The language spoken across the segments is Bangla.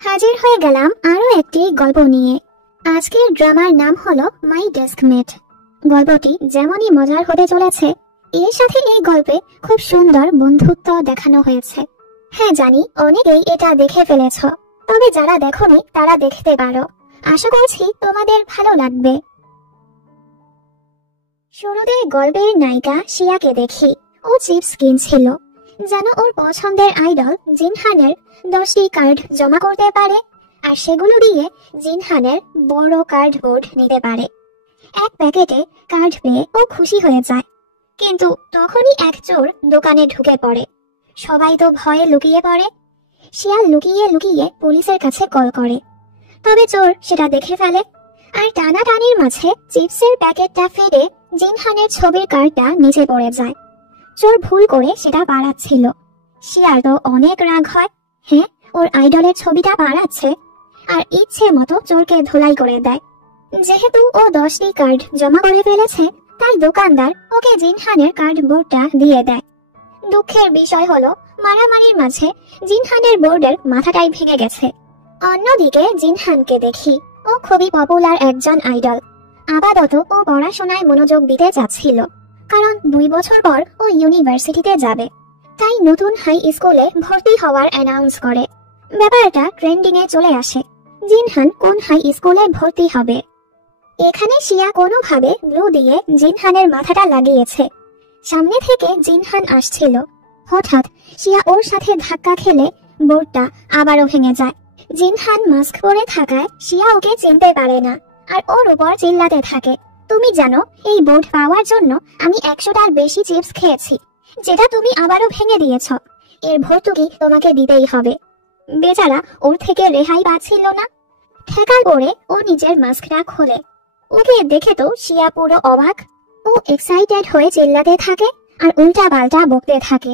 হাজির হয়ে গেলাম আরো একটি গল্প নিয়ে। আজকের ড্রামার নাম হলো মাই ডেস্কমেট। গল্পটি যেমনই মজার হতে চলেছে, এর সাথে এই গল্পে খুব সুন্দর বন্ধুত্ব দেখানো হয়েছে। হ্যাঁ জানি অনেকেই এটা দেখে ফেলেছ, তবে যারা দেখোনি তারা দেখতে পারো। আশা করছি তোমাদের ভালো লাগবে। শুরুতে গল্পের নায়িকা শিয়াকে দেখি। ও চিপস কিনছিল, যেন ওর পছন্দের আইডল জিনহানের 10টি কার্ড জমা করতে পারে আর সেগুলো দিয়ে জিনহানের বড় কার্ড বোর্ড নিতে পারে। এক প্যাকেটে কার্ড পেয়ে ও খুশি হয়ে যায়, কিন্তু তখনই এক চোর দোকানে ঢুকে পড়ে। সবাই তো ভয়ে লুকিয়ে পড়ে। শিয়াল লুকিয়ে লুকিয়ে পুলিশের কাছে কল করে, তবে চোর সেটা দেখে ফেলে আর টানাটানির মাঝে চিপসের প্যাকেটটা ফেটে জিনহানের ছবির কার্ডটা নিচে পড়ে যায়। চোর ভুল করে সেটা পাড়াচ্ছিল। শিয়াল তো অনেক রাগ হয়। হ্যাঁ, ওর আইডলের ছবিটা পাড়াচ্ছে আর ইচ্ছে মতো চোরকে ধুলাই করে দেয়। যেহেতু ও 10টি কার্ড জমা করে ফেলেছে, তাই দোকানদার ওকে জিনহানের কার্ড বোর্ডটা দিয়ে দেয়। দুঃখের বিষয় হলো মারামারির মাঝে জিনহানের বোর্ডের মাথাটাই ভেঙে গেছে। অন্যদিকে জিনহানকে দেখি। ও খুবই পপুলার একজন আইডল। আপাতত ও পড়াশোনায় মনোযোগ দিতে চাচ্ছিল, কারণ 2 বছর পর ও ইউনিভার্সিটিতে যাবে। তাই নতুন হাই স্কুলে ভর্তি হওয়ার অ্যানাউন্স করে। ব্যাপারটা ট্রেন্ডিং এ চলে আসে। জিনহান কোন হাই স্কুলে ভর্তি হবে। এখানে শিয়া কোনোভাবে গ্লু দিয়ে জিনহানের মাথাটা লাগিয়েছে। সামনে থেকে জিনহান আসছিল। হঠাৎ শিয়া ওর সাথে ধাক্কা খেলে বোর্ডটা আবারও ভেঙে যায়। জিনহান মাস্ক পরে থাকায় শিয়া ওকে চিনতে পারে না আর ওর উপর চিল্লাতে থাকে, তুমি জানো এই বোর্ড পাওয়ার জন্য আমি 100টার বেশি চিপস খেয়েছি, যেটা তুমি আবারও ভেঙে দিয়েছ। এর ভর্তুকি তোমাকে দিতেই হবে। বেচারা ওর থেকে রেহাই পাচ্ছিল না। ঠেকার পরে ও নিজের মাস্কটা খোলে। ওকে দেখে তো শিয়া পুরো অবাক। ও এক্সাইটেড হয়ে চিল্লাতে থাকে আর উল্টা পাল্টা বকতে থাকে,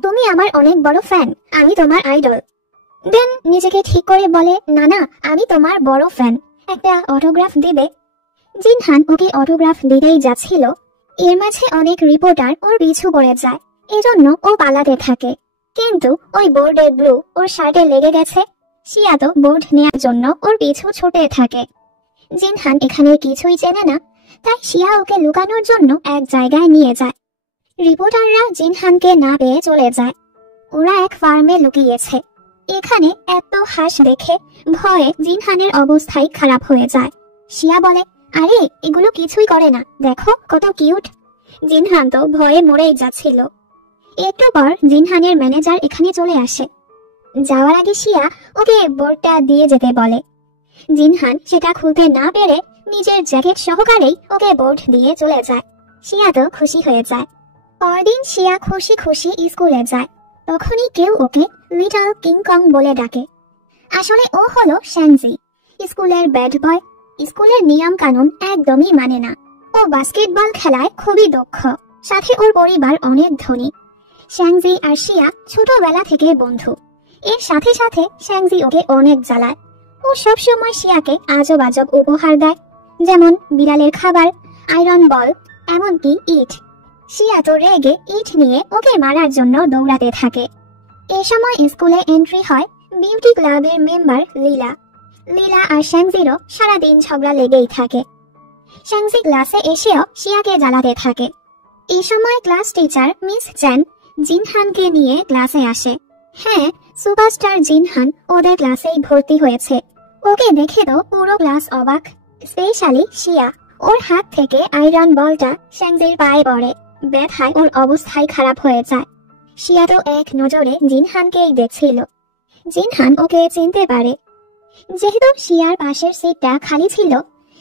তুমি আমার অনেক বড় ফ্যান, আমি তোমার আইডল। দেন নিজেকে ঠিক করে বলে, না না, আমি তোমার বড় ফ্যান, একটা অটোগ্রাফ দিবে। জিনহান ওকে অটোগ্রাফ দিতেই যাচ্ছিল। এর মাঝে অনেক রিপোর্টার ওর পিছু পড়ে যায়, এজন্য ও পালাতে থাকে। কিন্তু ওই বোর্ডের গ্লু ওর শার্টে লেগে গেছে। শিয়া তো বোর্ড নেওয়ার জন্য ওর পিছু ছুটে থাকে। জিনহান এখানে কিছুই চেনে না, তাই শিয়া ওকে লুকানোর জন্য এক জায়গায় নিয়ে যায়। রিপোর্টাররা জিনহানকে না পেয়ে চলে যায়। ওরা এক ফার্মে লুকিয়েছে। এখানে এত হাঁস দেখে ভয়ে জিনহানের অবস্থাই খারাপ হয়ে যায়। শিয়া বলে, আরে এগুলো কিছুই করে না, দেখো কত কিউট। জিনহান তো ভয়ে মরেই যাচ্ছিল। একটু পর জিনহানের ম্যানেজার এখানে চলে আসে। যাওয়ার আগে শিয়া ওকে বোর্ডটা দিয়ে যেতে বলে। জিনহান সেটা খুলতে না পেরে নিজের জ্যাকেট সহকারেই ওকে বোর্ড দিয়ে চলে যায়। শিয়া তো খুশি হয়ে যায়। পরদিন শিয়া খুশি খুশি স্কুলে যায়। তখনই কেউ ওকে লিটল কিং কং বলে ডাকে। আসলে ও হলো শ্যাংজি, স্কুলের ব্যাড বয়। স্কুলের নিয়ম কানুন একদমই মানে না। ও বাস্কেটবল খেলায় খুবই দক্ষ, সাথে ওর পরিবার অনেক ধনী। শ্যাংজি আর শিয়া ছোটবেলা থেকে বন্ধু। এর সাথে সাথে শ্যাংজি ওকে অনেক জ্বালায়। ও সবসময় শিয়াকে আজব আজব উপহার দেয়, যেমন বিড়ালের খাবার, আয়রন বল, এমনকি ইট। শিয়া তো রেগে ইট নিয়ে ওকে মারার জন্য দৌড়াতে থাকে। এ সময় স্কুলে এন্ট্রি হয় বিউটি ক্লাবের মেম্বার লীলা। লীলা আর শ্যাংজিরও সারাদিন ঝগড়া লেগেই থাকে। শ্যাংজি ক্লাসে এসেও শিয়াকে জ্বালাতে থাকে। এই সময় ক্লাস টিচার মিস চ্যান জিনহানকে নিয়ে ক্লাসে আসে। হ্যাঁ, সুপারস্টার জিনহান ওদের ক্লাসেই ভর্তি হয়েছে। ওকে দেখে তো পুরো ক্লাস অবাক, স্পেশালি শিয়া। ওর হাত থেকে আয়রন বলটা শ্যাংজির পায়ে পড়ে। ব্যথায় ওর অবস্থাই খারাপ হয়ে যায়। শিয়া তো এক নজরে জিনহানকেই দেখছিল। জিনহান ওকে চিনতে পারে। যেহেতু শিয়ার পাশের সিটটা খালি ছিল,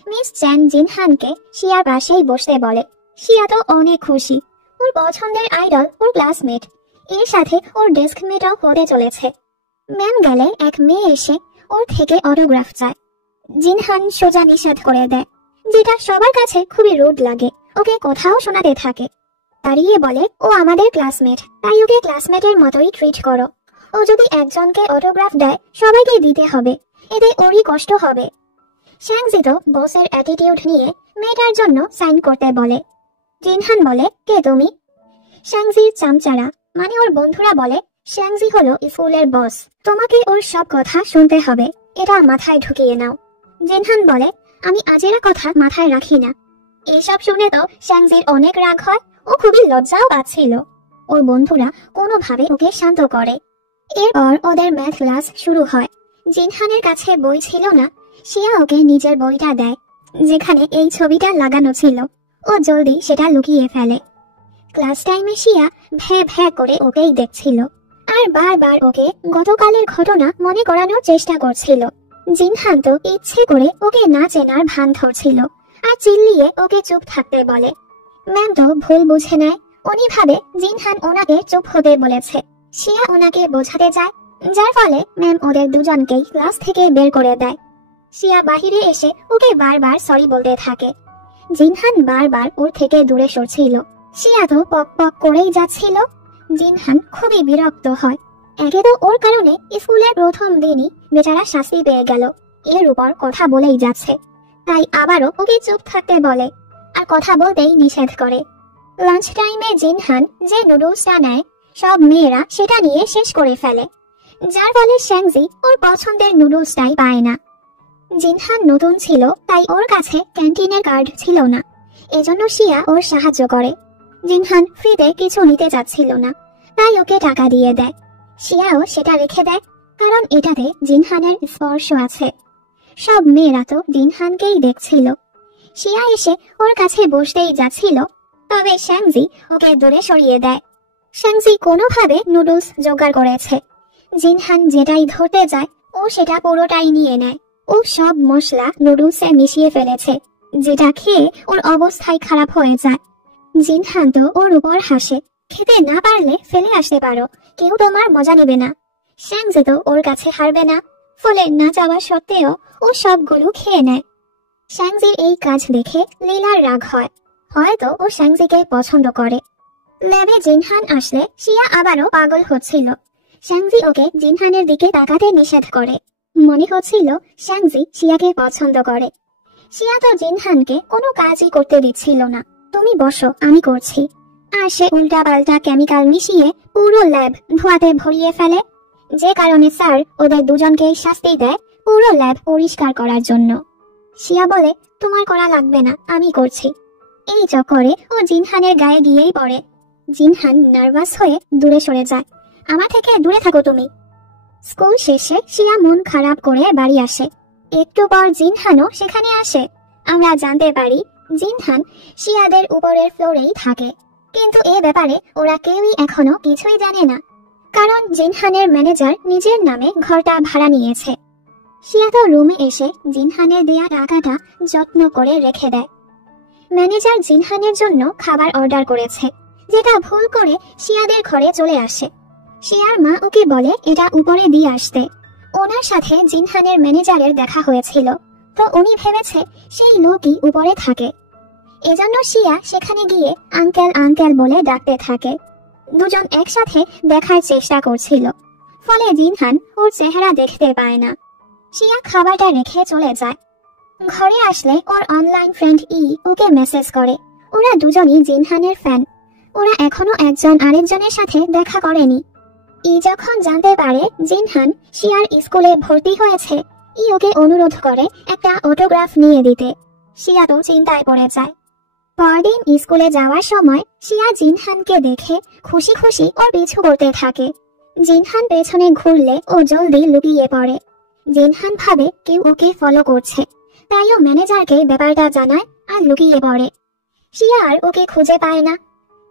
মিস চ্যান জিনহানকে শিয়ার পাশেই বসতে বলে। শিয়া তো অনেক খুশি। ওর পছন্দের আইডল ওর ক্লাসমেট, এর সাথে ওর ডেস্কমেটও হতে চলেছে। ম্যাম গেলে এক মেয়ে এসে ওর থেকে অটোগ্রাফ চায়। জিনহান সোজা নিষেধ করে দেয়, যেটা সবার কাছে খুবই রুড লাগে। ওকে কোথাও শোনাতে থাকে। দাঁড়িয়ে বলে, ও আমাদের ক্লাসমেট, তাই ওকে ক্লাসমেটের মতোই ট্রিট করো। ও যদি একজনকে অটোগ্রাফ দেয় সবাইকে দিতে হবে, এতে ওরই কষ্ট হবে। শ্যাংজি তো বসের অ্যাটিটিউড নিয়ে মেয়েটার জন্য সাইন করতে বলে। জিনহান বলে, কে তুমি? শ্যাংজির চামচারা মানে ওর বন্ধুরা বলে, শ্যাংজি হলো স্কুলের বস, তোমাকে ওর সব কথা শুনতে হবে, এটা মাথায় ঢুকিয়ে নাও। জিনহান বলে, আমি আজেরা কথা মাথায় রাখি না। এসব শুনে তো শ্যাংজির অনেক রাগ হয়, ও খুবই লজ্জাও পাচ্ছিল। ওর বন্ধুরা কোনোভাবে ওকে শান্ত করে। এরপর ওদের ম্যাথ ক্লাস শুরু হয়। জিনহানের কাছে বই ছিল না, শিয়া ওকে নিজের বইটা দেয়, যেখানে এই ছবিটা লাগানো ছিল। ও জলদি সেটা লুকিয়ে ফেলে। ক্লাস টাইমে শিয়া ভ্যা ভ্যা করে ওকেই দেখছিল, আর বারবার ওকে গতকালের ঘটনা মনে করানোর চেষ্টা করছিল। জিনহান তো ইচ্ছে করে ওকে না চেনার ভান ধরছিল, আর চিল্লিয়ে ওকে চুপ থাকতে বলে। ম্যাম তো ভুল বুঝে নেয়, উনি ভাবে জিনহান ওনাকে চুপ হতে বলেছে। শিয়া ওনাকে বোঝাতে যায়, যার ফলে ম্যাম ওদের দুজনকেই ক্লাস থেকে বের করে দেয়। শিয়া বাহিরে এসে ওকে বারবার সরি বলতে থাকে। জিনহান বারবার ওর থেকে দূরে সরছিল। শিয়া তো পক পক করেই যাচ্ছিল। জিনহান খুবই বিরক্ত হয়। একে তো ওর কারণে স্কুলের প্রথম দিনই বেচারা শাস্তি পেয়ে গেল, এর উপর কথা বলেই যাচ্ছে। তাই আবারও ওকে চুপ থাকতে বলে, আর কথা বলতেই নিষেধ করে। লাঞ্চ টাইমে জিনহান যে নুডলসটা নেয়, সব মেয়েরা সেটা নিয়ে শেষ করে ফেলে, যার ফলে শ্যাংজি ওর পছন্দের নুডলসটাই পায় না। জিনহান নতুন ছিল, তাই ওর কাছে ক্যান্টিনের কার্ড ছিল না, এজন্য শিয়া ওর সাহায্য করে। জিনহান ফ্রিতে কিছু নিতে চাচ্ছিল না, তাই ওকে টাকা দিয়ে দেয়। শিয়াও সেটা রেখে দেয়, কারণ এটাতে জিনহানের স্পর্শ আছে। সব মেয়েরা তো জিনহানকেই দেখছিল। শিয়া এসে ওর কাছে বসতেই যাচ্ছিল, তবে শ্যাংজি ওকে দূরে সরিয়ে দেয়। শ্যাংজি কোনোভাবে নুডলস জোগাড় করেছে। জিনহান যেটাই ধরতে যায়, ও সেটা পুরোটাই নিয়ে নেয়। ও সব মশলা নুডলসে মিশিয়ে ফেলেছে, যেটা খেয়ে ওর অবস্থাই খারাপ হয়ে যায়। জিনহান তো ওর উপর হাসে, খেতে না পারলে ফেলে আসতে পারো, কেউ তোমার মজা নেবে না। শ্যাংজি তো ওর কাছে হারবে না, ফলে না চাওয়া সত্ত্বেও ও সবগুলো খেয়ে নেয়। শ্যাংজির এই কাজ দেখে লীলার রাগ হয়, হয়তো ও শ্যাংজিকে পছন্দ করে। ল্যাবে জিনহান আসলে শিয়া আবারও পাগল হচ্ছিল। শ্যাংজি ওকে জিনহানের দিকে তাকাতে নিষেধ করে, মনে হচ্ছিল শ্যাংজি শিয়াকে পছন্দ করে। শিয়া তো জিনহানকে কোনো কাজই করতে দিচ্ছিল না। তুমি বসো, আমি করছি। আর সে উল্টা পাল্টা কেমিক্যাল মিশিয়ে পুরো ল্যাব ধোঁয়াতে ভরিয়ে ফেলে, যে কারণে স্যার ওদের দুজনকে শাস্তি দেয় পুরো ল্যাব পরিষ্কার করার জন্য। শিয়া বলে, তোমার করা লাগবে না, আমি করছি। এই চক্করে ও জিনহানের গায়ে গিয়েই পড়ে। জিনহান নার্ভাস হয়ে দূরে সরে যায়। আমার থেকে দূরে থাকো তুমি। স্কুল শেষে শিয়া মন খারাপ করে বাড়ি আসে। একটু পর জিনহানও সেখানে আসে। আমরা জানতে পারি জিনহান শিয়াদের উপরের ফ্লোরেই থাকে, কিন্তু এ ব্যাপারে ওরা কেউই এখনো কিছুই জানে না, কারণ জিনহানের ম্যানেজার নিজের নামে ঘরটা ভাড়া নিয়েছে। শিয়া তো রুমে এসে জিনহানের দেয়া টাকাটা যত্ন করে রেখে দেয়। ম্যানেজার জিনহানের জন্য খাবার অর্ডার করেছে, যেটা ভুল করে শিয়াদের ঘরে চলে আসে। শিয়ার মা ওকে বলে এটা উপরে দিয়ে আসতে। ওনার সাথে জিনহানের ম্যানেজারের দেখা হয়েছিল, তো উনি ভেবেছে সেই লোকই উপরে থাকে। এজন্য শিয়া সেখানে গিয়ে আঙ্কেল আঙ্কেল বলে ডাকতে থাকে। দুজন একসাথে দেখার চেষ্টা করছিল, ফলে জিনহান ওর চেহারা দেখতে পায় না। শিয়া খাবারটা রেখে চলে যায়। ঘরে আসলে ওর অনলাইন ফ্রেন্ড ওকে মেসেজ করে। ওরা দুজনই জিনহানের ফ্যান। ওরা এখনো একজন আরেকজনের সাথে দেখা করেনি। যখন জানতে পারে জিনহান শিয়ার স্কুলে ভর্তি হয়েছে, ওকে অনুরোধ করে একটা অটোগ্রাফ নিয়ে দিতে। শিয়া তো চিন্তায় পড়ে যায়। পরদিন স্কুলে যাওয়ার সময় শিয়া জিনহানকে দেখে খুশি খুশি ওর পিছু করতে থাকে। জিনহান পেছনে ঘুরলে ও জলদি লুকিয়ে পড়ে। জিনহান ভাবে কেউ ওকে ফলো করছে, তাই ও ম্যানেজারকে ব্যাপারটা জানায় আর লুকিয়ে পড়ে। শিয়া আর ওকে খুঁজে পায় না।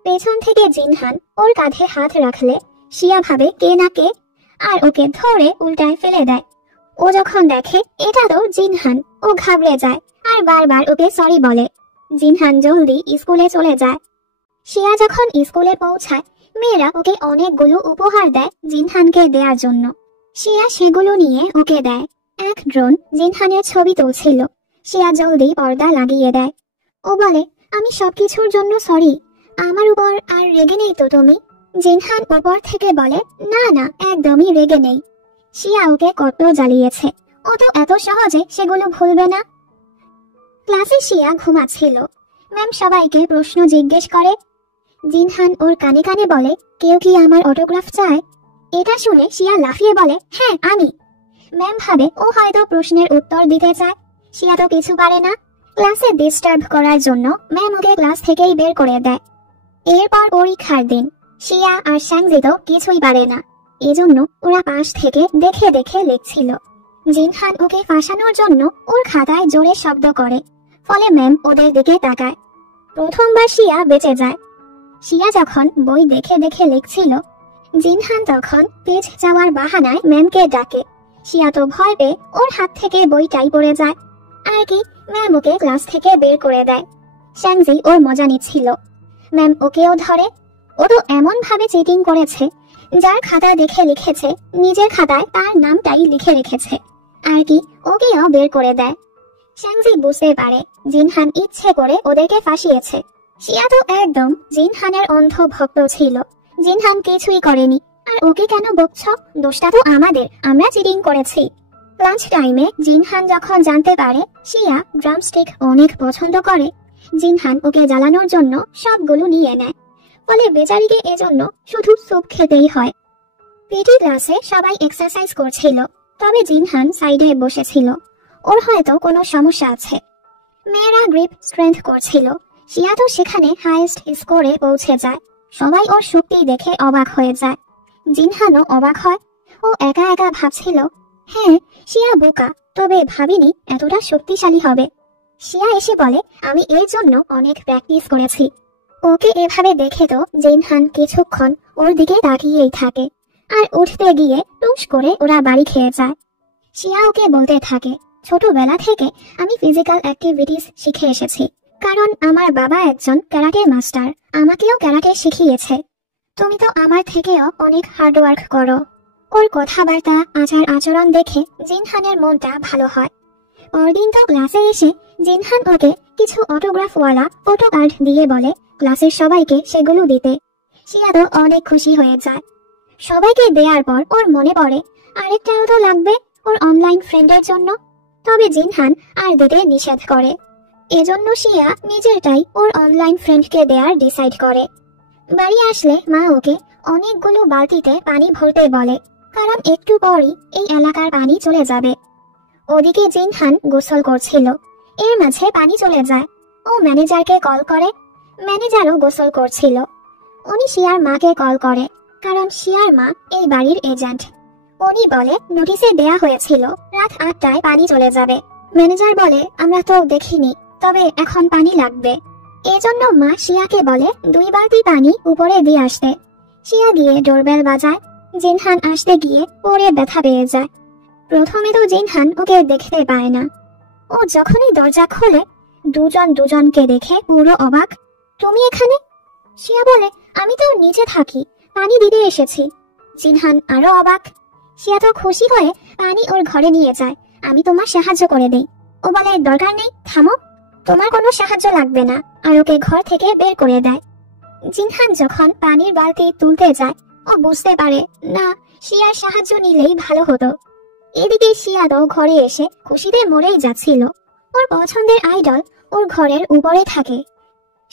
পেছন থেকে জিনহান ওর কাঁধে হাত রাখলে শিয়া ভাবে কে না কে, আর ওকে ধরে উল্টায় ফেলে দেয়। ও যখন দেখে এটা তো জিনহান, ও ঘাবড়ে যায় আর বারবার ওকে সরি বলে। জিনহান জলদি স্কুলে চলে যায়। শিয়া যখন স্কুলে পৌঁছায়, মেয়েরা ওকে অনেকগুলো উপহার দেয় জিনহানকে দেওয়ার জন্য। শিয়া সেগুলো নিয়ে ওকে দেয়। এক ড্রোন জিনহানের ছবি তুলছিল। শিয়া জলদি পর্দা লাগিয়ে দেয়। ও বলে, আমি সবকিছুর জন্য সরি, আমার উপর আর রেগে নেই তো তুমি? জিনহান উপর থেকে বলে, না না, একদমই রেগে নেই। শিয়া ওকে কত জ্বালিয়েছে, ও তো এত সহজে সেগুলো ভুলবে না। ক্লাসে শিয়া ঘুমাচ্ছিল। ম্যাম সবাইকে প্রশ্ন জিজ্ঞেস করে। জিনহান ওর কানে কানে বলে, কেউ কি আমার অটোগ্রাফ চায়? এটা শুনে শিয়া লাফিয়ে বলে, হ্যাঁ আমি। ম্যাম ভাবে ও হয়তো প্রশ্নের উত্তর দিতে চায়। শিয়া তো কিছু পারে না। ক্লাসে ডিস্টার্ব করার জন্য ম্যাম ওকে ক্লাস থেকেই বের করে দেয়। এরপর পরীক্ষার দিন। শিয়া আর শ্যাংজি তো কিছুই পারে না, এজন্য ওরা পাশ থেকে দেখে দেখে লিখছিল। জিনহান ওকে ফাঁসানোর জন্য ওর খাতায় জোরে শব্দ করে, ফলে ম্যাম ওদের দিকে তাকায়। প্রথমবার শিয়া বেঁচে যায়। শিয়া যখন বই দেখে দেখে লিখছিল, জিনহান তখন পেজ যাওয়ার বাহানায় ম্যামকে ডাকে। শিয়া তো ভয় পেয়ে ওর হাত থেকে বইটাই পড়ে যায়। আর কি, ম্যাম ওকে ক্লাস থেকে বের করে দেয়। শ্যাংজি ওর মজা নিচ্ছিল। ম্যাম ওকেও ধরে। ও তো এমন ভাবে চিটিং করেছে, যার খাতা দেখে লিখেছে নিজের খাতায় তার নামটাই লিখে রেখেছে। আর কি, ওকেও বের করে দেয়। শ্যাংজি বুঝতে পারে জিনহান ইচ্ছে করে ওদেরকে ফাঁসিয়েছে। শিয়া তো একদম জিনহানের অন্ধ ভক্ত ছিল। জিনহান কিছুই করেনি, আর ওকে কেন বকছ? দোষটা তো আমাদের, আমরা চিটিং করেছি। লাঞ্চ টাইমে জিনহান যখন জানতে পারে শিয়া ড্রামস্টিক অনেক পছন্দ করে, জিনহান ওকে জ্বালানোর জন্য সবগুলো নিয়ে নেয়। ফলে বেচারিকে এজন্য শুধু স্যুপ খেতেই হয়। পিটি ক্লাসে সবাই এক্সারসাইজ করছিল, তবে জিনহান সাইডে বসেছিল। ওর হয়তো কোনো সমস্যা আছে। মেয়েরা গ্রিপ স্ট্রেংথ করছিল। শিয়া তো সেখানে হাইয়েস্ট স্কোরে পৌঁছে যায়। সবাই ওর শক্তি দেখে অবাক হয়ে যায়। জিনহানও অবাক হয়। ও একা একা ভাবছিল, হ্যাঁ শিয়া বোকা, তবে ভাবিনি এতটা শক্তিশালী হবে। শিয়া এসে বলে, আমি এর জন্য অনেক প্র্যাকটিস করেছি। ওকে এভাবে দেখে তো জিনহান কিছুক্ষণ ওর দিকে তাকিয়েই থাকে, আর উঠতে গিয়ে টুস করে ওরা বাড়ি খেয়ে যায়। শিয়া ওকে বলতে থাকে, ছোটবেলা থেকে আমি ফিজিক্যাল অ্যাক্টিভিটিস শিখে এসেছি, কারণ আমার বাবা একজন ক্যারাটে মাস্টার, আমাকেও ক্যারাটে শিখিয়েছে। তুমি তো আমার থেকেও অনেক হার্ডওয়ার্ক করো। ওর কথাবার্তা, আচার আচরণ দেখে জিনহানের মনটা ভালো হয়। পরদিন তো ক্লাসে এসে জিনহান ওকে কিছু অটোগ্রাফওয়ালা ফটো কার্ড দিয়ে বলে ক্লাসের সবাইকে সেগুলো দিতে। শিয়া তো অনেক খুশি হয়ে যায়। সবাইকে দেওয়ার পর ওর মনে পড়ে আরেকটাও তো লাগবে ওর অনলাইন ফ্রেন্ডের জন্য, তবে জিনহান আর দিতে নিষেধ করে। এজন্য শিয়া নিজেরটাই ওর অনলাইন ফ্রেন্ডকে দেওয়ার ডিসাইড করে। বাড়ি আসলে মা ওকে অনেকগুলো বালতিতে পানি ভরতে বলে, কারণ একটু পরই এই এলাকার পানি চলে যাবে। ওদিকে জিনহান গোসল করছিল, এর মাঝে পানি চলে যায়। ও ম্যানেজারকে কল করে। ম্যানেজারও গোসল করছিল। উনি শিয়ার মাকে কল করে, কারণ শিয়ার মা এই বাড়ির এজেন্ট। উনি বলে নোটিশে দেয়া হয়েছিল রাত 8টায় পানি চলে যাবে। ম্যানেজার বলে, আমরা তো দেখিনি, তবে এখন পানি লাগবে। এজন্য মা শিয়াকে বলে 2 বালতি পানি উপরে দিয়ে আসতে। শিয়া গিয়ে ডোরবেল বাজায়। জিনহান আসতে গিয়ে পরে ব্যথা পেয়ে যায়। প্রথমে তো জিনহান ওকে দেখতে পায় না। ও যখনই দরজা খোলে দুজনকে দেখে পুরো অবাক। তুমি এখানে? শিয়া বলে, আমি তো নিচে থাকি, পানি দিতে এসেছি। জিনহান আরো অবাক। শিয়া তো খুশি হয়ে পানি ওর ঘরে নিয়ে যায়। আমি তোমার সাহায্য করে দেই। ও বলে, দরকার নেই, থামো, তোমার কোনো সাহায্য লাগবে না, আর ওকে ঘর থেকে বের করে দেয়। জিনহান যখন পানির বালতি তুলতে যায়, ও বুঝতে পারে না, শিয়ার সাহায্য নিলেই ভালো হতো। এদিকে শিয়া তো ঘরে এসে খুশিতে মরেই যাচ্ছিল। ওর পছন্দের আইডল ওর ঘরের উপরে থাকে।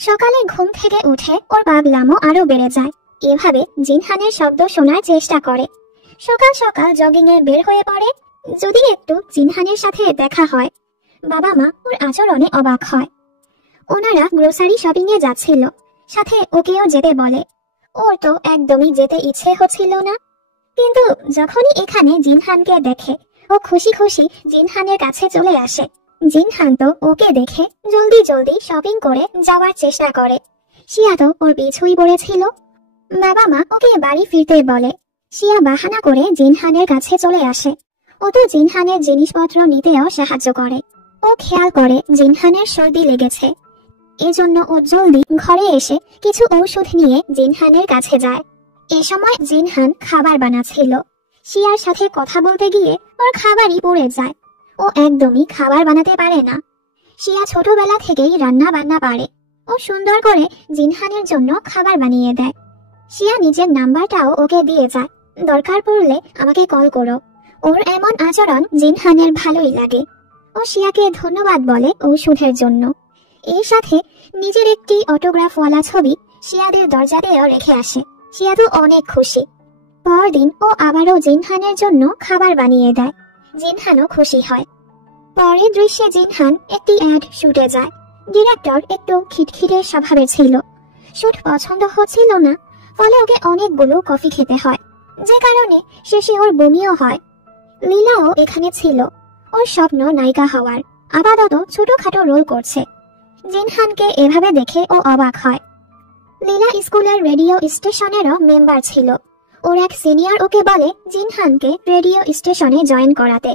সকালে ঘুম থেকে উঠে ওর পাগলামো আরো বেড়ে যায়। এভাবে জিনহানের শব্দ শোনার চেষ্টা করে। সকাল সকাল জগিং এ বের হয়ে পড়ে। যদি একটু জিনহানের সাথে দেখা হয়, বাবা মা ওর আচরণে অবাক হয়। ওনারা গ্রোসারি শপিং এ যাচ্ছিল, সাথে ওকেও যেতে বলে। ওর তো একদমই যেতে ইচ্ছে হচ্ছিল না, কিন্তু যখনই এখানে জিনহানকে দেখে ও খুশি খুশি জিনহানের কাছে চলে আসে। জিনহান তো ওকে দেখে জলদি জলদি শপিং করে যাওয়ার চেষ্টা করে। শিয়া তো ওর পিছুই পড়েছিল। বাবা মা ওকে বাড়ি ফিরতে বলে। শিয়া বাহানা করে জিনহানের কাছে চলে আসে। ও তো জিনহানের জিনিসপত্র নিতেও সাহায্য করে। ও খেয়াল করে জিনহানের সর্দি লেগেছে, এজন্য ও জলদি ঘরে এসে কিছু ঔষধ নিয়ে জিনহানের কাছে যায়। এ সময় জিনহান খাবার বানাচ্ছিল। শিয়ার সাথে কথা বলতে গিয়ে ওর খাবারই পড়ে যায়। ও একদমই খাবার বানাতে পারে না। শিয়া ছোটবেলা থেকেই রান্না বান্না পারে। ও সুন্দর করে জিনহানের জন্য খাবার বানিয়ে দেয়। শিয়া নিজের নাম্বারটাও ওকে দিয়ে যায়, দরকার পড়লে আমাকে কল করো। ওর এমন আচরণ জিনহানের ভালোই লাগে। ও শিয়াকে ধন্যবাদ বলে ঔষধের জন্য। এর সাথে নিজের একটি অটোগ্রাফওয়ালা ছবি শিয়াদের দরজাতেও রেখে আসে। শিয়া তো অনেক খুশি। পরদিন ও আবারও জিনহানের জন্য খাবার বানিয়ে দেয়। জিনহানও খুশি হয়। পরের দৃশ্যে জিনহান একটি অ্যাড শুটে যায়। ডিরেক্টর একটু খিটখিটে স্বভাবের ছিল। শুট পছন্দ হচ্ছিল না, ফলে ওকে অনেকগুলো কফি খেতে হয়, যে কারণে শেষে ওর বমিও হয়। লীলাও এখানে ছিল। ওর স্বপ্ন নায়িকা হওয়ার, আপাতত ছোটখাটো রোল করছে। জিনহানকে এভাবে দেখে ও অবাক হয়। লীলা স্কুলের রেডিও স্টেশনেরও মেম্বার ছিল। ওর এক সিনিয়র ওকে বলে জিনহানকে রেডিও স্টেশনে জয়েন করাতে।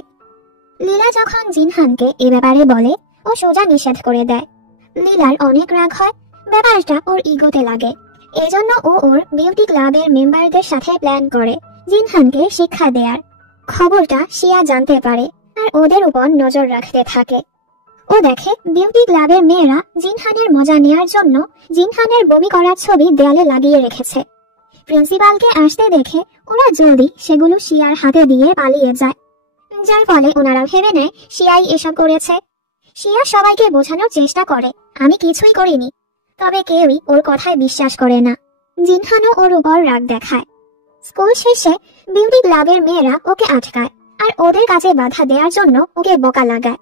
লীলা যখন জিনহানকে এ ব্যাপারে বলে, ও সোজা নিষেধ করে দেয়। লীলার অনেক রাগ হয়, ব্যাপারটা ওর ইগোতে লাগে। এজন্য ও ওর বিউটি ক্লাবের মেম্বারদের সাথে প্ল্যান করে জিনহানকে শিক্ষা দেয়ার। খবরটা শিয়া জানতে পারে আর ওদের উপর নজর রাখতে থাকে। ও দেখে বিউটি ক্লাবের মেয়েরা জিনহানের মজা নেয়ার জন্য জিনহানের বমি করার ছবি দেয়ালে লাগিয়ে রেখেছে। প্রিন্সিপালকে আসতে দেখে ওরা জলদি সেগুলো শিয়ার হাতে দিয়ে পালিয়ে যায়, যার ফলে ওনারা ভেবে নেয় শিয়াই এসব করেছে। শিয়া সবাইকে বোঝানোর চেষ্টা করে আমি কিছুই করিনি, তবে কেউই ওর কথায় বিশ্বাস করে না। জিনহানও ওর উপর রাগ দেখায়। স্কুল শেষে বিউটি ক্লাবের মেয়েরা ওকে আটকায় আর ওদের কাছে বাধা দেওয়ার জন্য ওকে বোকা লাগায়।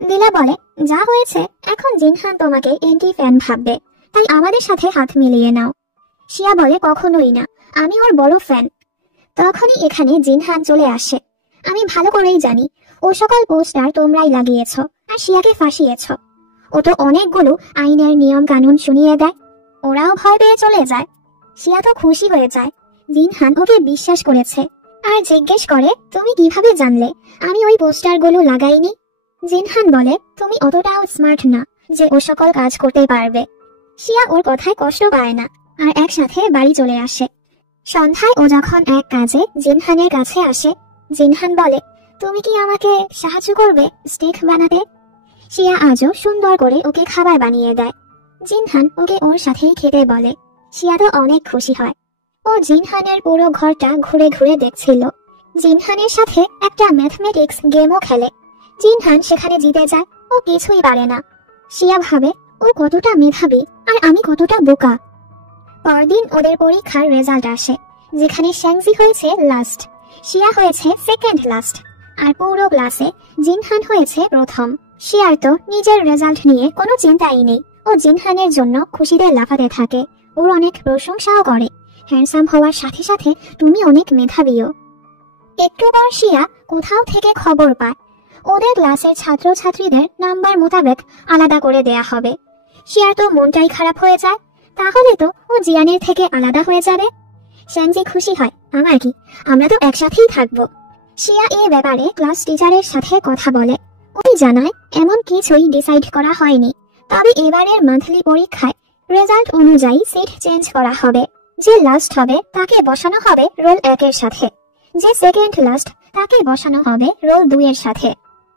লীলা বলে যা হয়েছে এখন জিনহান তোমাকে এন্টি ফ্যান ভাববে, তাই আমাদের সাথে হাত মিলিয়ে নাও। শিয়া বলে কখনোই না, আমি ওর বড় ফ্যান। তখনই এখানে জিনহান চলে আসে। আমি ভালো করেই জানি ও সকল পোস্টার তোমরাই লাগিয়েছ আর শিয়াকে ফাঁসিয়েছ। ও তো অনেকগুলো আইনের নিয়ম কানুন শুনিয়ে দেয়। ওরাও ভয় পেয়ে চলে যায়। শিয়া তো খুশি হয়ে যায়, জিনহান ওকে বিশ্বাস করেছে, আর জিজ্ঞেস করে তুমি কিভাবে জানলে আমি ওই পোস্টারগুলো লাগাইনি। জিনহান বলে তুমি অতটাও স্মার্ট না যে ও সকল কাজ করতে পারবে। শিয়া ওর কথায় কষ্ট পায় না আর একসাথে বাড়ি চলে আসে। সন্ধ্যায় ও যখন এক কাজে জিনহানের কাছে আসে, জিনহান বলে তুমি কি আমাকে সাহায্য করবে স্টেক বানাতে। শিয়া আজও সুন্দর করে ওকে খাবার বানিয়ে দেয়। জিনহান ওকে ওর সাথেই খেতে বলে। শিয়া তো অনেক খুশি হয়। ও জিনহানের পুরো ঘরটা ঘুরে ঘুরে দেখছিল। জিনহানের সাথে একটা ম্যাথমেটিক্স গেমও খেলে। জিনহান সেখানে জিতে যায়। ও কিছুই পারে না। শিয়া ভাবে ও কতটা মেধাবী আর আমি কতটা বোকা। পরদিন ওদের পরীক্ষার রেজাল্ট আসে, যেখানে শ্যাংজি হয়েছে লাস্ট, শিয়া হয়েছে সেকেন্ড লাস্ট, আর পুরো ক্লাসে জিনহান হয়েছে প্রথম। শিয়ার তো নিজের রেজাল্ট নিয়ে কোনো চিন্তাই নেই। ও জিনহানের জন্য খুশিতে লাফাতে থাকে। ওর অনেক প্রশংসাও করে। হ্যান্ডসাম হওয়ার সাথে সাথে তুমি অনেক মেধাবীও। একটু পর শিয়া কোথাও থেকে খবর পায় ওদের ক্লাসের ছাত্রছাত্রীদের নাম্বার মোতাবেক আলাদা করে দেয়া হবে। শিয়ার তো মনটাই খারাপ হয়ে যায়। তাহলে তো ও জিয়ানের থেকে আলাদা হয়ে যাবে। শ্যাংজি খুশি হয়, আমার কি, আমরা তো একসাথেই থাকবো। শিয়া এই ব্যাপারে ক্লাস টিচারের সাথে কথা বলে। ওই জানায় এমন কিছুই ডিসাইড করা হয়নি, তবে এবারের মান্থলি পরীক্ষায় রেজাল্ট অনুযায়ী সিট চেঞ্জ করা হবে। যে লাস্ট হবে তাকে বসানো হবে রোল 1 এর সাথে, যে সেকেন্ড লাস্ট তাকে বসানো হবে রোল 2 এর সাথে।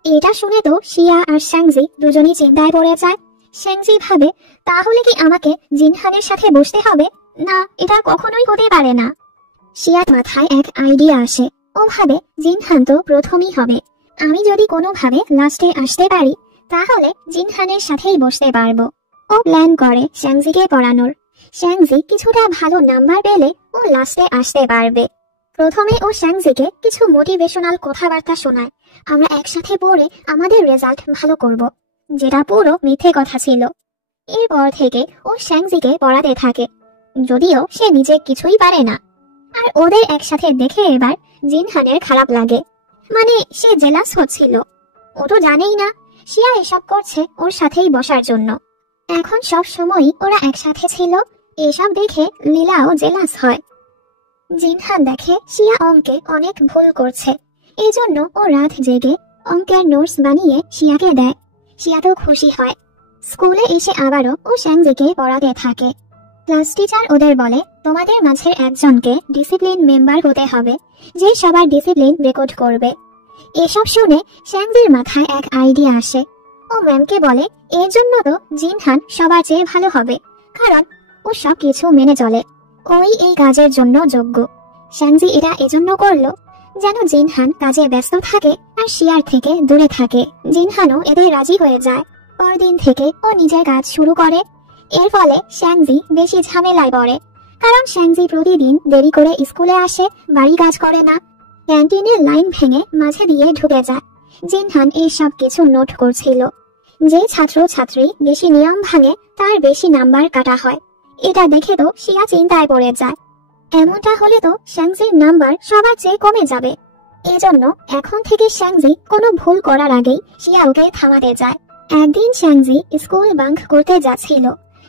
এটা শুনে তো শিয়া আর শ্যাংজি দুজনেই চিন্তায় পড়ে যায়। শ্যাংজি ভাবে তাহলে কি আমাকে জিনহানের সাথে বসতে হবে? না, এটা কখনোই হতে পারে না। শিয়ার মাথায় এক আইডিয়া আসে। ও ভাবে জিনহান তো প্রথমই হবে, আমি যদি কোনোভাবে লাস্টে আসতে পারি তাহলে জিনহানের সাথেই বসতে পারবো। ও প্ল্যান করে শ্যাংজিকে পড়ানোর। শ্যাংজি কিছুটা ভালো নাম্বার পেলে ও লাস্টে আসতে পারবে। প্রথমে ও শ্যাংজিকে কিছু মোটিভেশনাল কথাবার্তা শোনায়, আমরা একসাথে পড়ে আমাদের রেজাল্ট ভালো করব, যেটা পুরো মিথ্যে কথা ছিল। এরপর থেকে ও শ্যাংজিকে পড়াতে থাকে, যদিও সে নিজে কিছুই পারে না। আর ওদের একসাথে দেখে এবার জিনহানের খারাপ লাগে, মানে সে জেলাস হচ্ছিল। ও তো জানেই না শিয়া এসব করছে ওর সাথেই বসার জন্য। এখন সব সময়ই ওরা একসাথে ছিল, এসব দেখে লীলাও জেলাস হয়। জিনহান দেখে শিয়া অঙ্কে অনেক ভুল করছে, এজন্য ও রাত জেগে অঙ্কের নোটস বানিয়ে শিয়াকে দেয়। শিয়া তো খুশি হয়। স্কুলে এসে আবারও ও শ্যাংজিকে পড়াতে থাকে। ক্লাস টিচার ওদের বলে তোমাদের মাঝে একজনকে ডিসিপ্লিন মেম্বার হতে হবে, যে সবার ডিসিপ্লিন রেকর্ড করবে। এসব শুনে শ্যাংজির মাথায় এক আইডিয়া আসে। ও ম্যামকে বলে এর জন্য তো জিনহান সবার চেয়ে ভালো হবে, কারণ ও সব কিছু মেনে চলে। ওই এই কাজের জন্য যোগ্য। শ্যাংজি এটা এজন্য করলো যেন জিনহান কাজে ব্যস্ত থাকে আর শিয়ার থেকে দূরে থাকে। জিনহানও এতে রাজি হয়ে যায়। পরদিন থেকে ও নিজের কাজ শুরু করে। এর ফলে শ্যাংজি বেশি ঝামেলায় পড়ে কারণ শ্যাংজি প্রতিদিন দেরি করে স্কুলে আসে, বাড়ি কাজ করে না, ক্যান্টিনের লাইন ভেঙে মাঝে দিয়ে ঢুকে যায়। জিনহান এই সব কিছু নোট করছিল। যে ছাত্র ছাত্রী বেশি নিয়ম ভাঙে তার বেশি নাম্বার কাটা হয়। এটা দেখে তো শিয়া চিন্তায় পড়ে যায়। এমনটা হলে তো শ্যাংজির নাম্বার সবার চেয়ে কমে যাবে। এজন্য এখন থেকে শ্যাংজি কোনো ভুল করার আগেই শিয়া ওকে থামাতে যায়। একদিন শ্যাংজি স্কুল বাঙ্ক করতে যাচ্ছিল।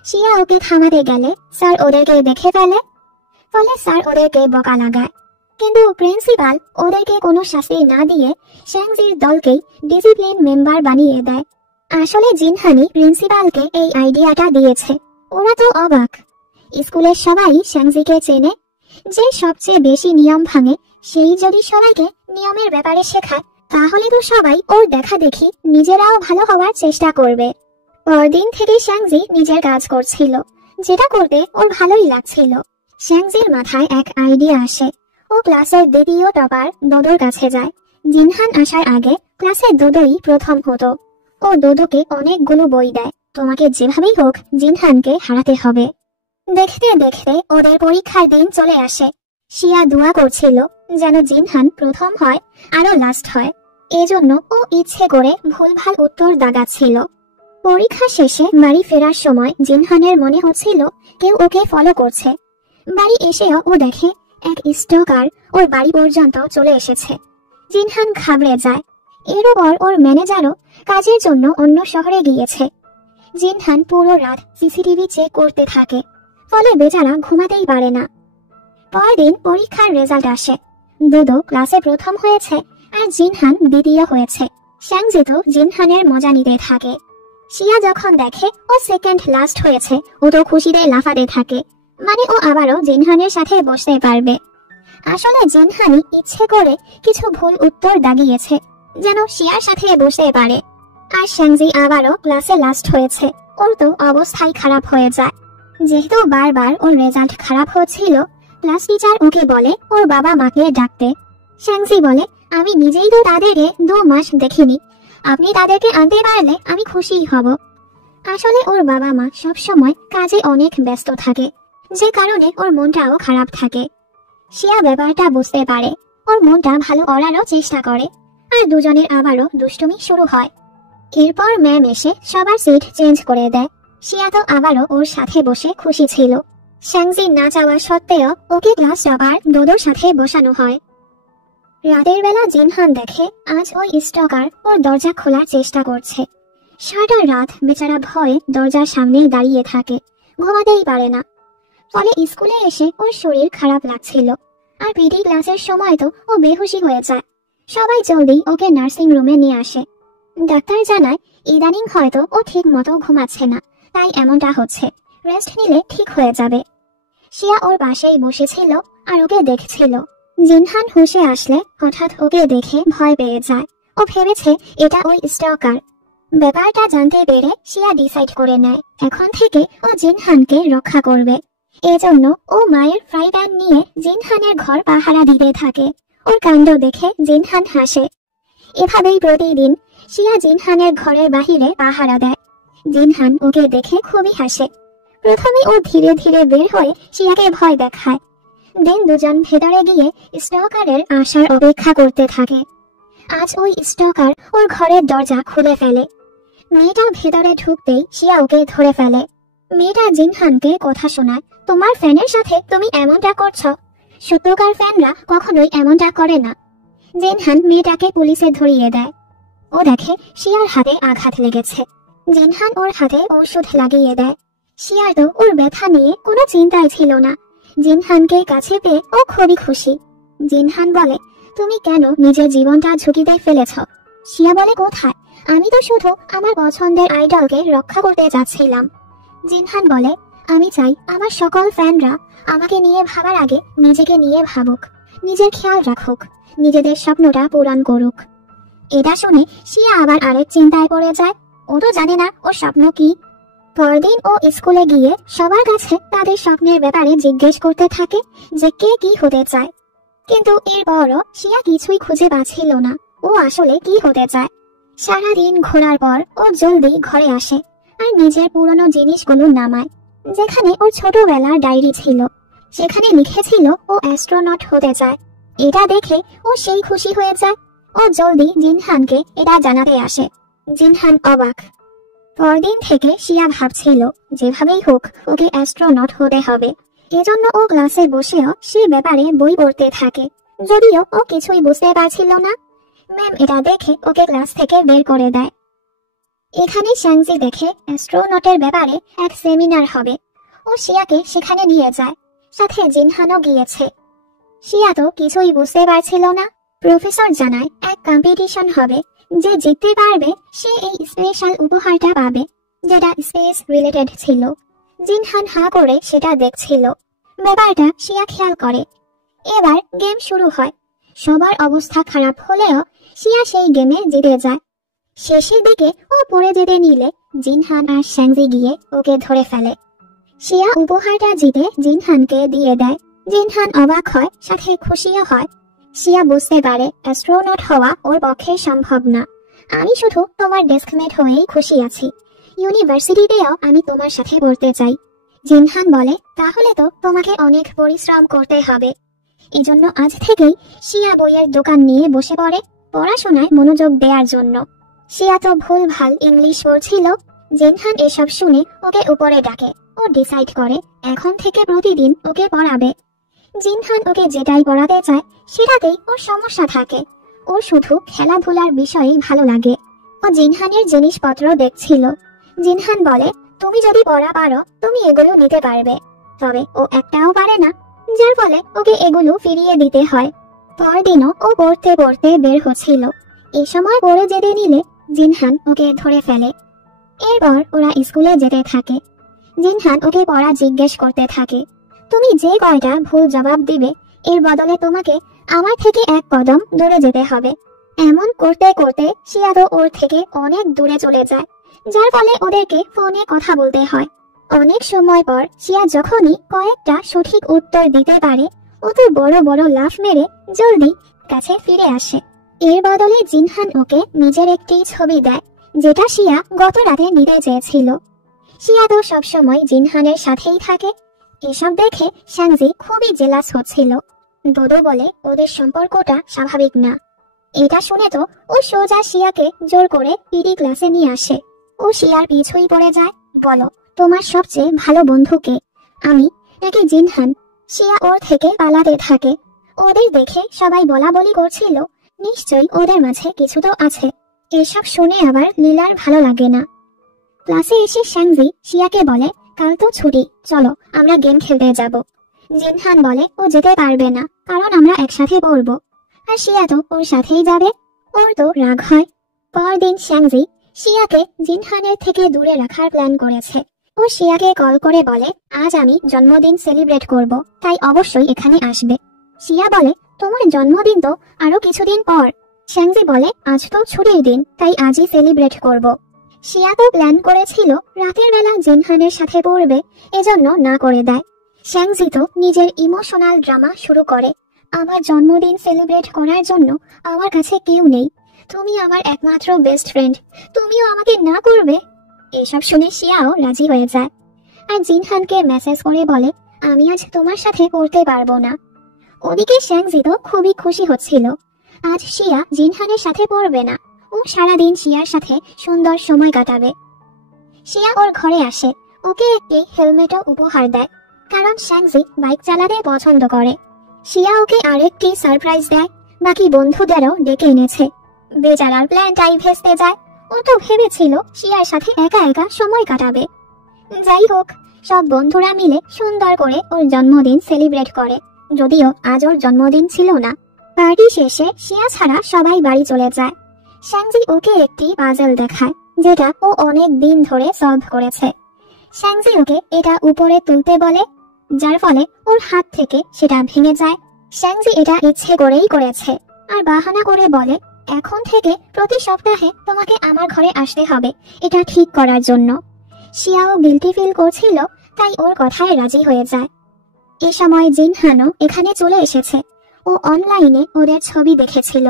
শিয়া ওকে থামাতে গেলে স্যার ওদেরকে দেখে ফেলে। ফলে স্যার ওদেরকে বকা লাগায়। কিন্তু প্রিন্সিপাল ওদেরকে কোনো শাস্তি না দিয়ে শ্যাংজির দলকেই ডিসিপ্লিন মেম্বার বানিয়ে দেয়। আসলে জিনহানই প্রিন্সিপালকে এই আইডিয়াটা দিয়েছে। ওরা তো অবাক। স্কুলের সবাই শ্যাংজিকে চেনে। যে সবচেয়ে বেশি নিয়ম ভাঙে সেই যদি সবাইকে নিয়মের ব্যাপারে শেখায়, তাহলে তো সবাই ওর দেখা দেখি নিজেরাও ভালো হওয়ার চেষ্টা করবে। পরদিন থেকে শ্যাংজি নিজের কাজ করছিল, যেটা করতে ওর ভালোই লাগছিল। শ্যাংজির মাথায় এক আইডিয়া আসে। ও ক্লাসের দ্বিতীয় টপার দোদোর কাছে যায়। জিনহান আসার আগে ক্লাসে দোদোই প্রথম হতো। ও দোদোকে অনেকগুলো বই দেয়। তোমাকে যেভাবেই হোক জিনহানকে হারাতে হবে। দেখতে দেখতে ওদের পরীক্ষার দিন চলে আসে। শিয়া দোয়া করছিল যেন জিনহান প্রথম হয় আরো লাস্ট হয়। এজন্য ও ইচ্ছে করে ভুলভাল উত্তর দাগাচ্ছিল। পরীক্ষা শেষে বাড়ি ফেরার সময় জিনহানের মনে হচ্ছিল কেউ ওকে ফলো করছে। বাড়ি এসেও ও দেখে এক স্টকার ওর বাড়ি পর্যন্ত চলে এসেছে। জিনহান ঘাবড়ে যায়। এর উপর ওর ম্যানেজারও কাজের জন্য অন্য শহরে গিয়েছে। জিনহান পুরো রাত সিসিটিভি চেক করতে থাকে। ফলে বেচারা ঘুমাতেই পারে না। পরদিন পরীক্ষার রেজাল্ট আসে। দোদো ক্লাসে প্রথম হয়েছে আর জিনহান দ্বিতীয় হয়েছে। শ্যাংজি তো জিনহানের মজা নিতে থাকে। শিয়া যখন দেখে ও সেকেন্ড লাস্ট হয়েছে, ও তো খুশিতে লাফাতে থাকে। মানে ও আবারও জিনহানের সাথে বসতে পারবে। আসলে জিনহানই ইচ্ছে করে কিছু ভুল উত্তর দাগিয়েছে যেন শিয়ার সাথে বসতে পারে। আর শ্যাংজি আবারও ক্লাসে লাস্ট হয়েছে। ওর তো অবস্থাই খারাপ হয়ে যায়। যেহেতু বারবার ওর রেজাল্ট খারাপ হচ্ছিল, ক্লাস টিচার ওকে বলে ওর বাবা মাকে ডাকতে। শ্যাংজি বলে, আমি নিজেই তো তাদেরকে 2 মাস দেখিনি, আপনি তাদেরকে আনতে পারলে আমি খুশিই হব। আসলে ওর বাবা মা সবসময় কাজে অনেক ব্যস্ত থাকে, যে কারণে ওর মনটাও খারাপ থাকে। শিয়া ব্যাপারটা বুঝতে পারে। ওর মনটা ভালো করারও চেষ্টা করে। আর দুজনের আবারও দুষ্টুমি শুরু হয়। এরপর ম্যাম এসে সবার সিট চেঞ্জ করে দেয়। শিয়া তো আবারও ওর সাথে বসে খুশি ছিল। শ্যাংজি না চাওয়া সত্ত্বেও ওকে ক্লাস টপার দোদোর সাথে বসানো হয়। রাতের বেলা জিনহান দেখে আজ ওই স্টকার ওর দরজা খোলার চেষ্টা করছে। সারা রাত বেচারা ভয়ে দরজার সামনে দাঁড়িয়ে থাকে, ঘুমাতেই পারে না। ফলে স্কুলে এসে ওর শরীর খারাপ লাগছিল। আর পিটি ক্লাসের সময় তো ও বেহুশি হয়ে যায়। সবাই জলদি ওকে নার্সিং রুমে নিয়ে আসে। ডাক্তার জানায় ইদানিং হয়তো ও ঠিক মতো ঘুমাচ্ছে না, তাই এমনটা হচ্ছে। রেস্ট নিলে ঠিক হয়ে যাবে। শিয়া ওর পাশেই বসেছিল আর ওকে দেখছিল। জিনহান হুঁশে আসলে হঠাৎ ওকে দেখে ভয় পেয়ে যায়। ও ভেবেছে এটা ওই স্টকার। ব্যাপারটা জানতে পেরে শিয়া ডিসাইড করে নেয় এখন থেকে ও জিনহানকে রক্ষা করবে। এজন্য ও মায়ের ফ্রাই প্যান নিয়ে জিনহানের ঘর পাহারা দিতে থাকে। ওর কাণ্ড দেখে জিনহান হাসে। এভাবেই প্রতিদিন শিয়া জিনহানের ঘরের বাহিরে পাহারা দেয়। জিনহান ওকে দেখে খুবই হাসে। প্রথমে ও ধীরে ধীরে বের হয়ে শিয়াকে ভয় দেখায়। দেন দুজন ভেতরে গিয়ে স্টকারের আসার অপেক্ষা করতে থাকে। আজ ওই স্টকার ওর ঘরের দরজা খুলে ফেলে। মেয়েটা ভেতরে ঢুকতেই শিয়া ওকে ধরে ফেলে। মেয়েটা জিনহানকে কথা শোনায়, তোমার ফ্যানের সাথে তুমি এমনটা করছো, সত্যকার ফ্যানরা কখনোই এমনটা করে না। জিনহান মেয়েটাকে পুলিশে ধরিয়ে দেয়। ও দেখে শিয়ার হাতে আঘাত লেগেছে। জিনহান ওর হাতে ঔষধ লাগিয়ে দেয়। শিয়ার তো ওর ব্যথা নিয়ে কোনো চিন্তাই ছিল না। জিনহানকে কাছে পেয়ে ও খুবই খুশি। জিনহান বলে, তুমি কেন নিজের জীবনটা ঝুঁকিতে ফেলেছ? শিয়া বলে, কোথায়, আমি তো শুধু আমার পছন্দের আইডলকে রক্ষা করতে যাচ্ছিলাম। জিনহান বলে, আমি চাই আমার সকল ফ্যানরা আমাকে নিয়ে ভাবার আগে নিজেকে নিয়ে ভাবুক, নিজের খেয়াল রাখুক, নিজেদের স্বপ্নটা পূরণ করুক। এটা শুনে শিয়া আবার আরেক চিন্তায় পড়ে যায়। ও তো জানে না ওর স্বপ্ন কি। পরদিন ও স্কুলে গিয়ে সবার কাছে তাদের স্বপ্নের ব্যাপারে জিজ্ঞেস করতে থাকে যে কে কি হতে চায়। কিন্তু এরপরও শিয়া কিছুই খুঁজে পাচ্ছিল না ও আসলে কি হতে চায়। সারাদিন ঘোরার পর ও জলদি ঘরে আসে আর নিজের পুরনো জিনিসগুলো নামায়, যেখানে ওর ছোটবেলার ডায়েরি ছিল। সেখানে লিখেছিল ও অ্যাস্ট্রোনট হতে চায়। এটা দেখে ও সেই খুশি হয়ে যায়। ও জলদি জিনহানকে এটা জানাতে আসে। জিনহান অবাক। পরদিন থেকে শিয়া ভাবছিল যেভাবেই হোক ওকে অ্যাস্ট্রোনট হতে হবে। এজন্য ও ক্লাসে বসেও সে ব্যাপারে বই পড়তে থাকে, যদিও ও কিছুই বুঝতে পারছিল না। ম্যাম এটা দেখে ওকে ক্লাস থেকে বের করে দেয়। এখানে শ্যাংজি দেখে অ্যাস্ট্রোনটের ব্যাপারে এক সেমিনার হবে। ও শিয়াকে সেখানে নিয়ে যায়, সাথে জিনহানও গিয়েছে। শিয়া তো কিছুই বুঝতে পারছিল না। প্রফেসর জানায় এক কম্পিটিশন হবে, যে জিততে পারবে সে এই স্পেশাল উপহারটা পাবে, যেটা স্পেস রিলেটেড ছিল। জিনহান হা করে সেটা দেখছিল। ব্যাপারটা শিয়া খেয়াল করে। এবার গেম শুরু হয়। সবার অবস্থা খারাপ হলেও শিয়া সেই গেমে জিতে যায়। শেষের দিকে ও পড়ে যেতে নিলে জিনহান আর শ্যাংজি গিয়ে ওকে ধরে ফেলে। শিয়া উপহারটা জিতে জিনহানকে দিয়ে দেয়। জিনহান অবাক হয়, সাথে খুশিও হয়। শিয়া বুঝতে পারে অ্যাস্ট্রোনট হওয়া ওর পক্ষে সম্ভব না। আমি শুধু তোমার ডেস্কমেট হয়েই খুশি আছি। ইউনিভার্সিটিতেও আমি তোমার সাথে পড়তে চাই। জিনহান বলে, তাহলে তো তোমাকে অনেক পরিশ্রম করতে হবে। এজন্য আজ থেকেই শিয়া বইয়ের দোকান নিয়ে বসে পড়ে পড়াশোনায় মনোযোগ দেওয়ার জন্য। শিয়া তো ভুলভাল ইংলিশ পড়ছিল। জিনহান এসব শুনে ওকে উপরে ডাকে। ও ডিসাইড করে এখন থেকে প্রতিদিন ওকে পড়াবে। জিনহান ওকে যেটাই পড়াতে চায় সেটাতেই ওর সমস্যা থাকে। ওর শুধু খেলাধুলার বিষয়েই ভালো লাগে। ও জিনহানের জিনিসপত্র দেখছিল। জিনহান বলে, তুমি যদি পড়া পারো তুমি এগুলো নিতে পারবে। তবে ও একটাও পারে না, যার ফলে ওকে এগুলো ফিরিয়ে দিতে হয়। পরদিনও ও পড়তে পড়তে বের হচ্ছিল। এই সময় পড়ে যেতে নিলে জিনহান ওকে ধরে ফেলে। এরপর ওরা স্কুলে যেতে থাকে। জিনহান ওকে পড়া জিজ্ঞেস করতে থাকে। তুমি যে কয়টা ভুল জবাব দিবে এর বদলে তোমাকে আমার থেকে এক কদম দূরে যেতে হবে। এমন করতে করতে শিয়া তো ওর থেকে অনেক দূরে চলে যায়, যার ফলে ওদেরকে ফোনে কথা বলতে হয়। অনেক সময় পর শিয়া যখনই কয়েকটা সঠিক উত্তর দিতে পারে ও তো বড় বড় লাফ মেরে জলদি কাছে ফিরে আসে। এর বদলে জিনহান ওকে নিজের একটি ছবি দেয়, যেটা শিয়া গত রাতে নিতে চেয়েছিল। শিয়া তো সবসময় জিনহানের সাথেই থাকে। এসব দেখে শ্যাংজি খুবই জেলাস হচ্ছিল। দোদো বলে ওদের সম্পর্কটা স্বাভাবিক না। এটা শুনে তো ও সোজা শিয়াকে জোর করে পিটি ক্লাসে নিয়ে আসে। ও শিয়ার পিছুই পড়ে যায়। বলো, তোমার সবচেয়ে ভালো বন্ধু কে, আমি নাকি জিনহান? শিয়া ওর থেকে পালাতে থাকে। ওদের দেখে সবাই বলা বলি করছিল, নিশ্চয়ই ওদের মাঝে কিছু তো আছে। এসব শুনে আবার লীলার ভালো লাগে না। ক্লাসে এসে শ্যাংজি শিয়াকে বলে, কাল তো ছুটি, চলো আমরা গেম খেলতে যাব। জিনহান বলে ও যেতে পারবে না, কারণ আমরা একসাথে পড়বো। আর শিয়া তো ওর সাথেই যাবে। ওর তো রাগ হয়। পরদিন শ্যাংজি শিয়াকে জিনহানের থেকে দূরে রাখার প্ল্যান করেছে। ও শিয়াকে কল করে বলে, আজ আমি জন্মদিন সেলিব্রেট করব, তাই অবশ্যই এখানে আসবে। শিয়া বলে, তোমার জন্মদিন তো আরো কিছুদিন পর। শ্যাংজি বলে, আজ তো ছুটির দিন, তাই আজই সেলিব্রেট করব। শিয়া তো প্ল্যান করেছিল রাতের বেলা জিনহানের সাথে পড়বে, এজন্য না করে দেয়। শ্যাংজি তো নিজের ইমোশনাল ড্রামা শুরু করে। আমার জন্মদিন সেলিব্রেট করার জন্য আমার কাছে কেউ নেই, তুমি আমার একমাত্র বেস্ট ফ্রেন্ড, তুমিও আমাকে না করবে? এসব শুনে শিয়াও রাজি হয়ে যায়। আর জিনহানকে মেসেজ করে বলে, আমি আজ তোমার সাথে পড়তে পারবো না। ওদিকে শ্যাংজি তো খুবই খুশি হচ্ছিল। আজ শিয়া জিনহানের সাথে পড়বে না, ও সারাদিন শিয়ার সাথে সুন্দর সময় কাটাবে। শিয়া ওর ঘরে আসে, ওকে একটি হেলমেটও উপহার দেয়, কারণ শ্যাংজি বাইক চালাতে পছন্দ করে। শিয়া ওকে আরেকটি সারপ্রাইজ দেয়, বাকি বন্ধুদেরও ডেকে এনেছে। বেচারার প্ল্যানটাই ভেস্তে যায়। ও তো ভেবেছিল শিয়ার সাথে একা একা সময় কাটাবে। যাই হোক, সব বন্ধুরা মিলে সুন্দর করে ওর জন্মদিন সেলিব্রেট করে, যদিও আজ ওর জন্মদিন ছিল না। পার্টি শেষে শিয়া ছাড়া সবাই বাড়ি চলে যায়। শ্যাংজি ওকে একটি পাজল দেখায়, যেটা ও অনেক দিন ধরে সলভ করেছে। শ্যাংজি ওকে এটা উপরে তুলতে বলে, যার ফলে ওর হাত থেকে সেটা ভেঙে যায়। শ্যাংজি এটা ইচ্ছে করেই করেছে, আর বাহানা করে বলে, এখন থেকে প্রতি সপ্তাহে তোমাকে আমার ঘরে আসতে হবে এটা ঠিক করার জন্য। শিয়াও গিল্টি ফিল করছিল, তাই ওর কথায় রাজি হয়ে যায়। এ সময় জিনহানও এখানে চলে এসেছে। ও অনলাইনে ওদের ছবি দেখেছিল।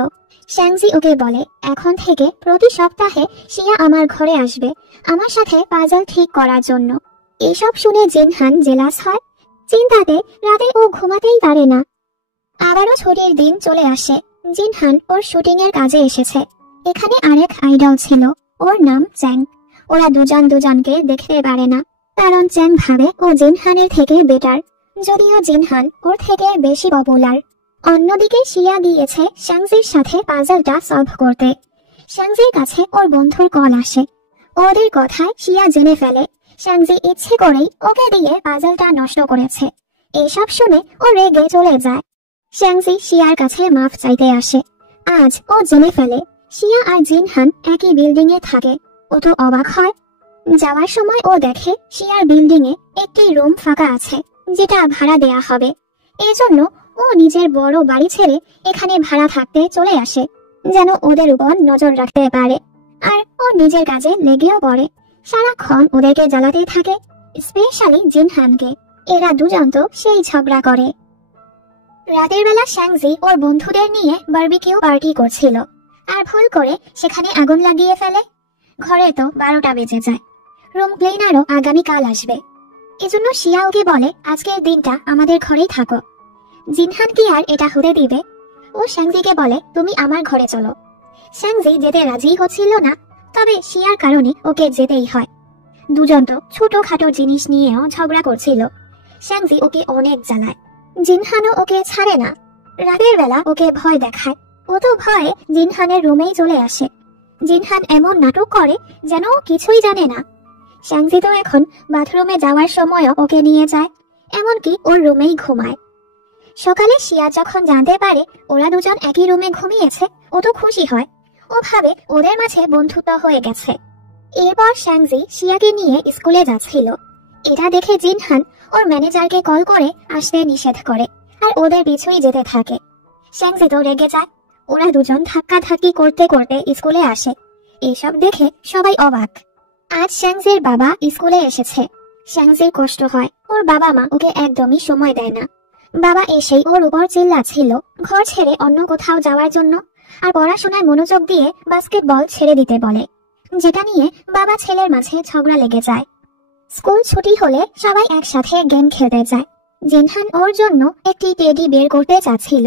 শ্যাংজি ওকে বলে, এখন থেকে প্রতি সপ্তাহে শিয়া আমার ঘরে আসবে আমার সাথে পাজল ঠিক করার জন্য। এসব শুনে জিনহান জেলাস হয়। চিন্তাতে রাতে ও ঘুমাতেই পারে না। আবারও ছুটির দিন চলে আসে। জিনহান ওর শুটিং এর কাজে এসেছে। এখানে আরেক আইডল ছিল, ওর নাম চ্যাং। ওরা দুজন দুজনকে দেখতে পারে না, কারণ চ্যাং ভাবে ও জিনহানের থেকে বেটার, যদিও জিনহান ওর থেকে বেশি পপুলার। অন্যদিকে শিয়া গিয়েছে শ্যাংজির সাথে পাজলটা সলভ করতে। শ্যাংজির কাছে ওর বন্ধুর কল আসে। ওদের কথায় শিয়া জেনে ফেলে শ্যাংজি ইচ্ছে করেই ওকে দিয়ে পাজলটা নষ্ট করেছে। এসব শুনে ও রেগে চলে যায়। শ্যাংজি শিয়ার কাছে মাফ চাইতে আসে। আজ ও জেনে ফেলে শিয়া আর জিনহান একই বিল্ডিং এ থাকে। ও তো অবাক হয়। যাওয়ার সময় ও দেখে শিয়ার বিল্ডিং এ একটি রুম ফাঁকা আছে, যেটা ভাড়া দেয়া হবে। এজন্য ও নিজের বড় বাড়ি ছেড়ে এখানে ভাড়া থাকতে চলে আসে, যেন ওদের উপর নজর রাখতে পারে। আর ও নিজের কাজে লেগেও পড়ে। সারাক্ষণ ওদেরকে জ্বালাতে থাকে, স্পেশালি জিনহানকে। এরা দুজন তো সেই ঝগড়া করে। রাতের বেলা শ্যাংজি ওর বন্ধুদের নিয়ে বারবিকিউ পার্টি করছিল, আর ভুল করে সেখানে আগুন লাগিয়ে ফেলে। ঘরে তো 12টা বেজে যায়। রুম ক্লিনারও আগামীকাল আসবে। এজন্য শিয়া ওকে বলে আজকের দিনটা আমাদের ঘরেই থাকো। জিনহান কি আর এটা হতে দিবে? ও শ্যাংজিকে বলে তুমি আমার ঘরে চলো। শ্যাংজি যেতে রাজি হচ্ছিল না, তবে শিয়ার কারণে ওকে যেতেই হয়। দুজন তো ছোটখাটো জিনিস নিয়েও ঝগড়া করছিল। শ্যাংজি ওকে অনেক জ্বালায়। জিনহানও ওকে ছাড়ে না। রাতের বেলা ওকে ভয় দেখায়। ও তো ভয়ে জিনহানের রুমেই চলে আসে। জিনহান এমন নাটক করে যেন ও কিছুই জানে না। শ্যাংজি তো এখন বাথরুমে যাওয়ার সময়ও ওকে নিয়ে যায়, এমনকি ওর রুমেই ঘুমায়। সকালে শিয়া যখন জানতে পারে ওরা দুজন একই রুমে ঘুমিয়েছে, ও তো খুশি হয়। ও ভাবে ওদের মাঝে বন্ধুত্ব হয়ে গেছে। এরপর শ্যাংজি শিয়াকে নিয়ে স্কুলে যাচ্ছিল। এটা দেখে জিনহান ওর ম্যানেজারকে কল করে আসতে নিষেধ করে, আর ওদের পিছুই যেতে থাকে। শ্যাংজি তো রেগে যায়। ওরা দুজন ধাক্কাধাক্কি করতে করতে স্কুলে আসে। এসব দেখে সবাই অবাক। আজ শ্যাংজির বাবা স্কুলে এসেছে। শ্যাংজির কষ্ট হয়, ওর বাবা মা ওকে একদমই সময় দেয় না। বাবা এসেই ওর উপর চিল্লাচ্ছিল ঘর ছেড়ে অন্য কোথাও যাওয়ার জন্য, আর পড়াশোনায় মনোযোগ দিয়ে বাস্কেটবল ছেড়ে দিতে বলে, যেটা নিয়ে বাবা ছেলের মাঝে ঝগড়া লেগে যায়। স্কুল ছুটি হলে সবাই একসাথে গেম খেলতে যায়। জিনহান ওর জন্য একটি টেডি বের করতে চাচ্ছিল।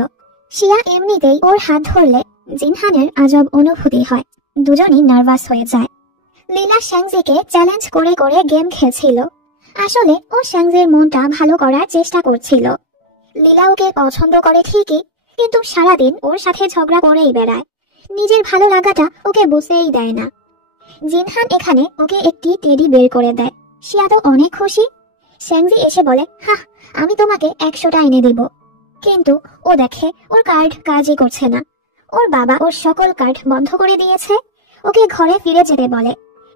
শিয়া এমনিতেই ওর হাত ধরলে জিনহানের আজব অনুভূতি হয়। দুজনই নার্ভাস হয়ে যায়। লীলা শ্যাংজিকে চ্যালেঞ্জ করে করে গেম খেলছিল। আসলে ও শ্যাংজির মনটা ভালো করার চেষ্টা করছিল। লীলা ওকে পছন্দ করে ঠিকই, কিন্তু সারাদিন ওর সাথে ঝগড়া করেই বেড়ায়। নিজের ভালো লাগাটা ওকে বুঝতেই দেয় না। জিনহান এখানে ওকে একটি টেডি বের করে দেয়। শিয়া তো অনেক খুশি। শ্যাংজি এসে বলে হ্যাঁ আমি তোমাকে 100টা এনে দেব। কিন্তু ও দেখে ওর কার্ড কাজই করছে না। ওর বাবা ওর সকল কার্ড বন্ধ করে দিয়েছে। ওকে ঘরে ফিরে যেতে বলে।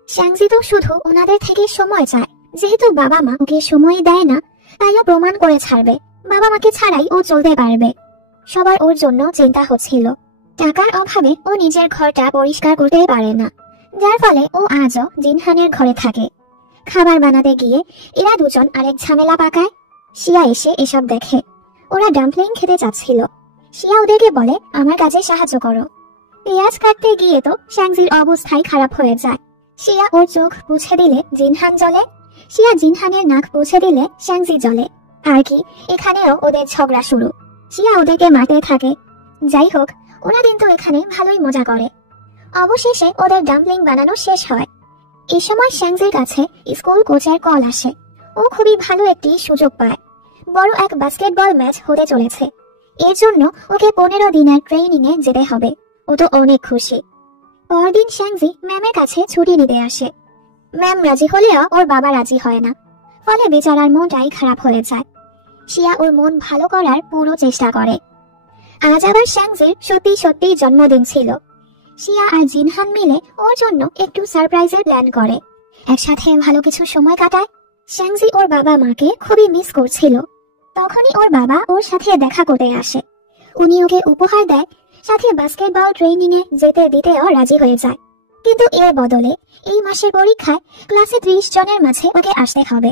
শ্যাংজি তো শুধু ওনাদের থেকে সময় চায়। যেহেতু বাবা মা ওকে সময় দেয় না, তাই ও প্রমাণ করে ছাড়বে বাবা মাকে ছাড়াই ও চলতে পারবে। সবার ওর জন্য চিন্তা হচ্ছিল। টাকার অভাবে ও নিজের ঘরটা পরিষ্কার করতে পারে না, যার ফলে ও আজও জিনহানের ঘরে থাকে। খাবার বানাতে গিয়ে এরা দুজন আরেক ঝামেলা পাকায়। শিয়া এসে এসব দেখে। ওরা ডাম্পলিং খেতে চাচ্ছিল। শিয়া ওদেরকে বলে আমার কাজে সাহায্য করো। পেঁয়াজ কাটতে গিয়ে তো শ্যাংজির অবস্থাই খারাপ হয়ে যায়। শিয়া ওর চোখ পুছে দিলে জিনহান জ্বলে। শিয়া জিনহানের নাক পুছে দিলে শ্যাংজি জ্বলে। আর কি, এখানেও ওদের ঝগড়া শুরু। শিয়া ওদেরকে মারতে থাকে। যাই হোক, ওরা কিন্তু এখানে ভালোই মজা করে। অবশেষে ওদের ডাম্পলিং বানানো শেষ হয়। এই সময় শ্যাংজির কাছে স্কুল কোচের কল আসে। ও খুবই ভালো একটি সুযোগ পায়। বড় এক বাস্কেটবল ম্যাচ হতে চলেছে। এর জন্য ওকে 15 দিনের ট্রেনিং এ যেতে হবে। ও তো অনেক খুশি। পরদিন শ্যাংজি ম্যামের কাছে ছুটি নিতে আসে। ম্যাম রাজি হলেও ওর বাবা রাজি হয় না, ফলে বেচারার মনটাই খারাপ হয়ে যায়। শিয়া ওর মন ভালো করার পুরো চেষ্টা করে। আজ আবার শ্যাংজির সত্যি সত্যি জন্মদিন ছিল। শিয়া আর জিনহান মিলে ওর জন্য একটু সারপ্রাইজের প্ল্যান করে। একসাথে ভালো কিছু সময় কাটায়। শ্যাংজি ওর বাবা মাকে খুবই মিস করছিল। তখনই ওর বাবা ওর সাথে দেখা করতে আসে। উনি ওকে উপহার দেয়, সাথে বাস্কেটবল ট্রেনিং এ যেতে দিতেও রাজি হয়ে যায়। কিন্তু এর বদলে এই মাসের পরীক্ষায় ক্লাসে 30 জনের মাঝে ওকে আসতে হবে।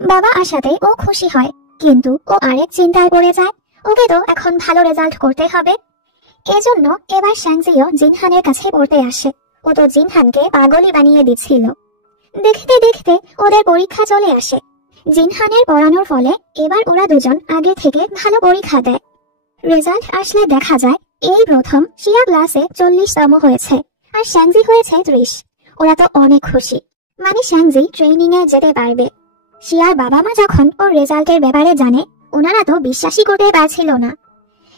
বাবা আসাতে ও খুশি হয়, কিন্তু ও আরেক চিন্তায় পড়ে যায়। ওকে তো এখন ভালো রেজাল্ট করতে হবে। এজন্য এবার শ্যাংজিও জিনহানের কাছে পড়তে আসে। ও তো জিনহানকে পাগলই বানিয়ে দিচ্ছিল। দেখতে দেখতে ওদের পরীক্ষা চলে আসে। জিনহানের পড়ানোর ফলে এবার ওরা দুজন আগে থেকে ভালো পরীক্ষা দেয়। রেজাল্ট আসলে দেখা যায় এই প্রথম শিয়া ক্লাসে 40তম হয়েছে আর শ্যাংজি হয়েছে 30। ওরা তো অনেক খুশি, মানে শ্যাংজি ট্রেনিং এ যেতে পারবে। শিয়ার বাবা মা যখন ওর রেজাল্টের ব্যাপারে জানে, ওনারা তো বিশ্বাসই করতে পারছিল না।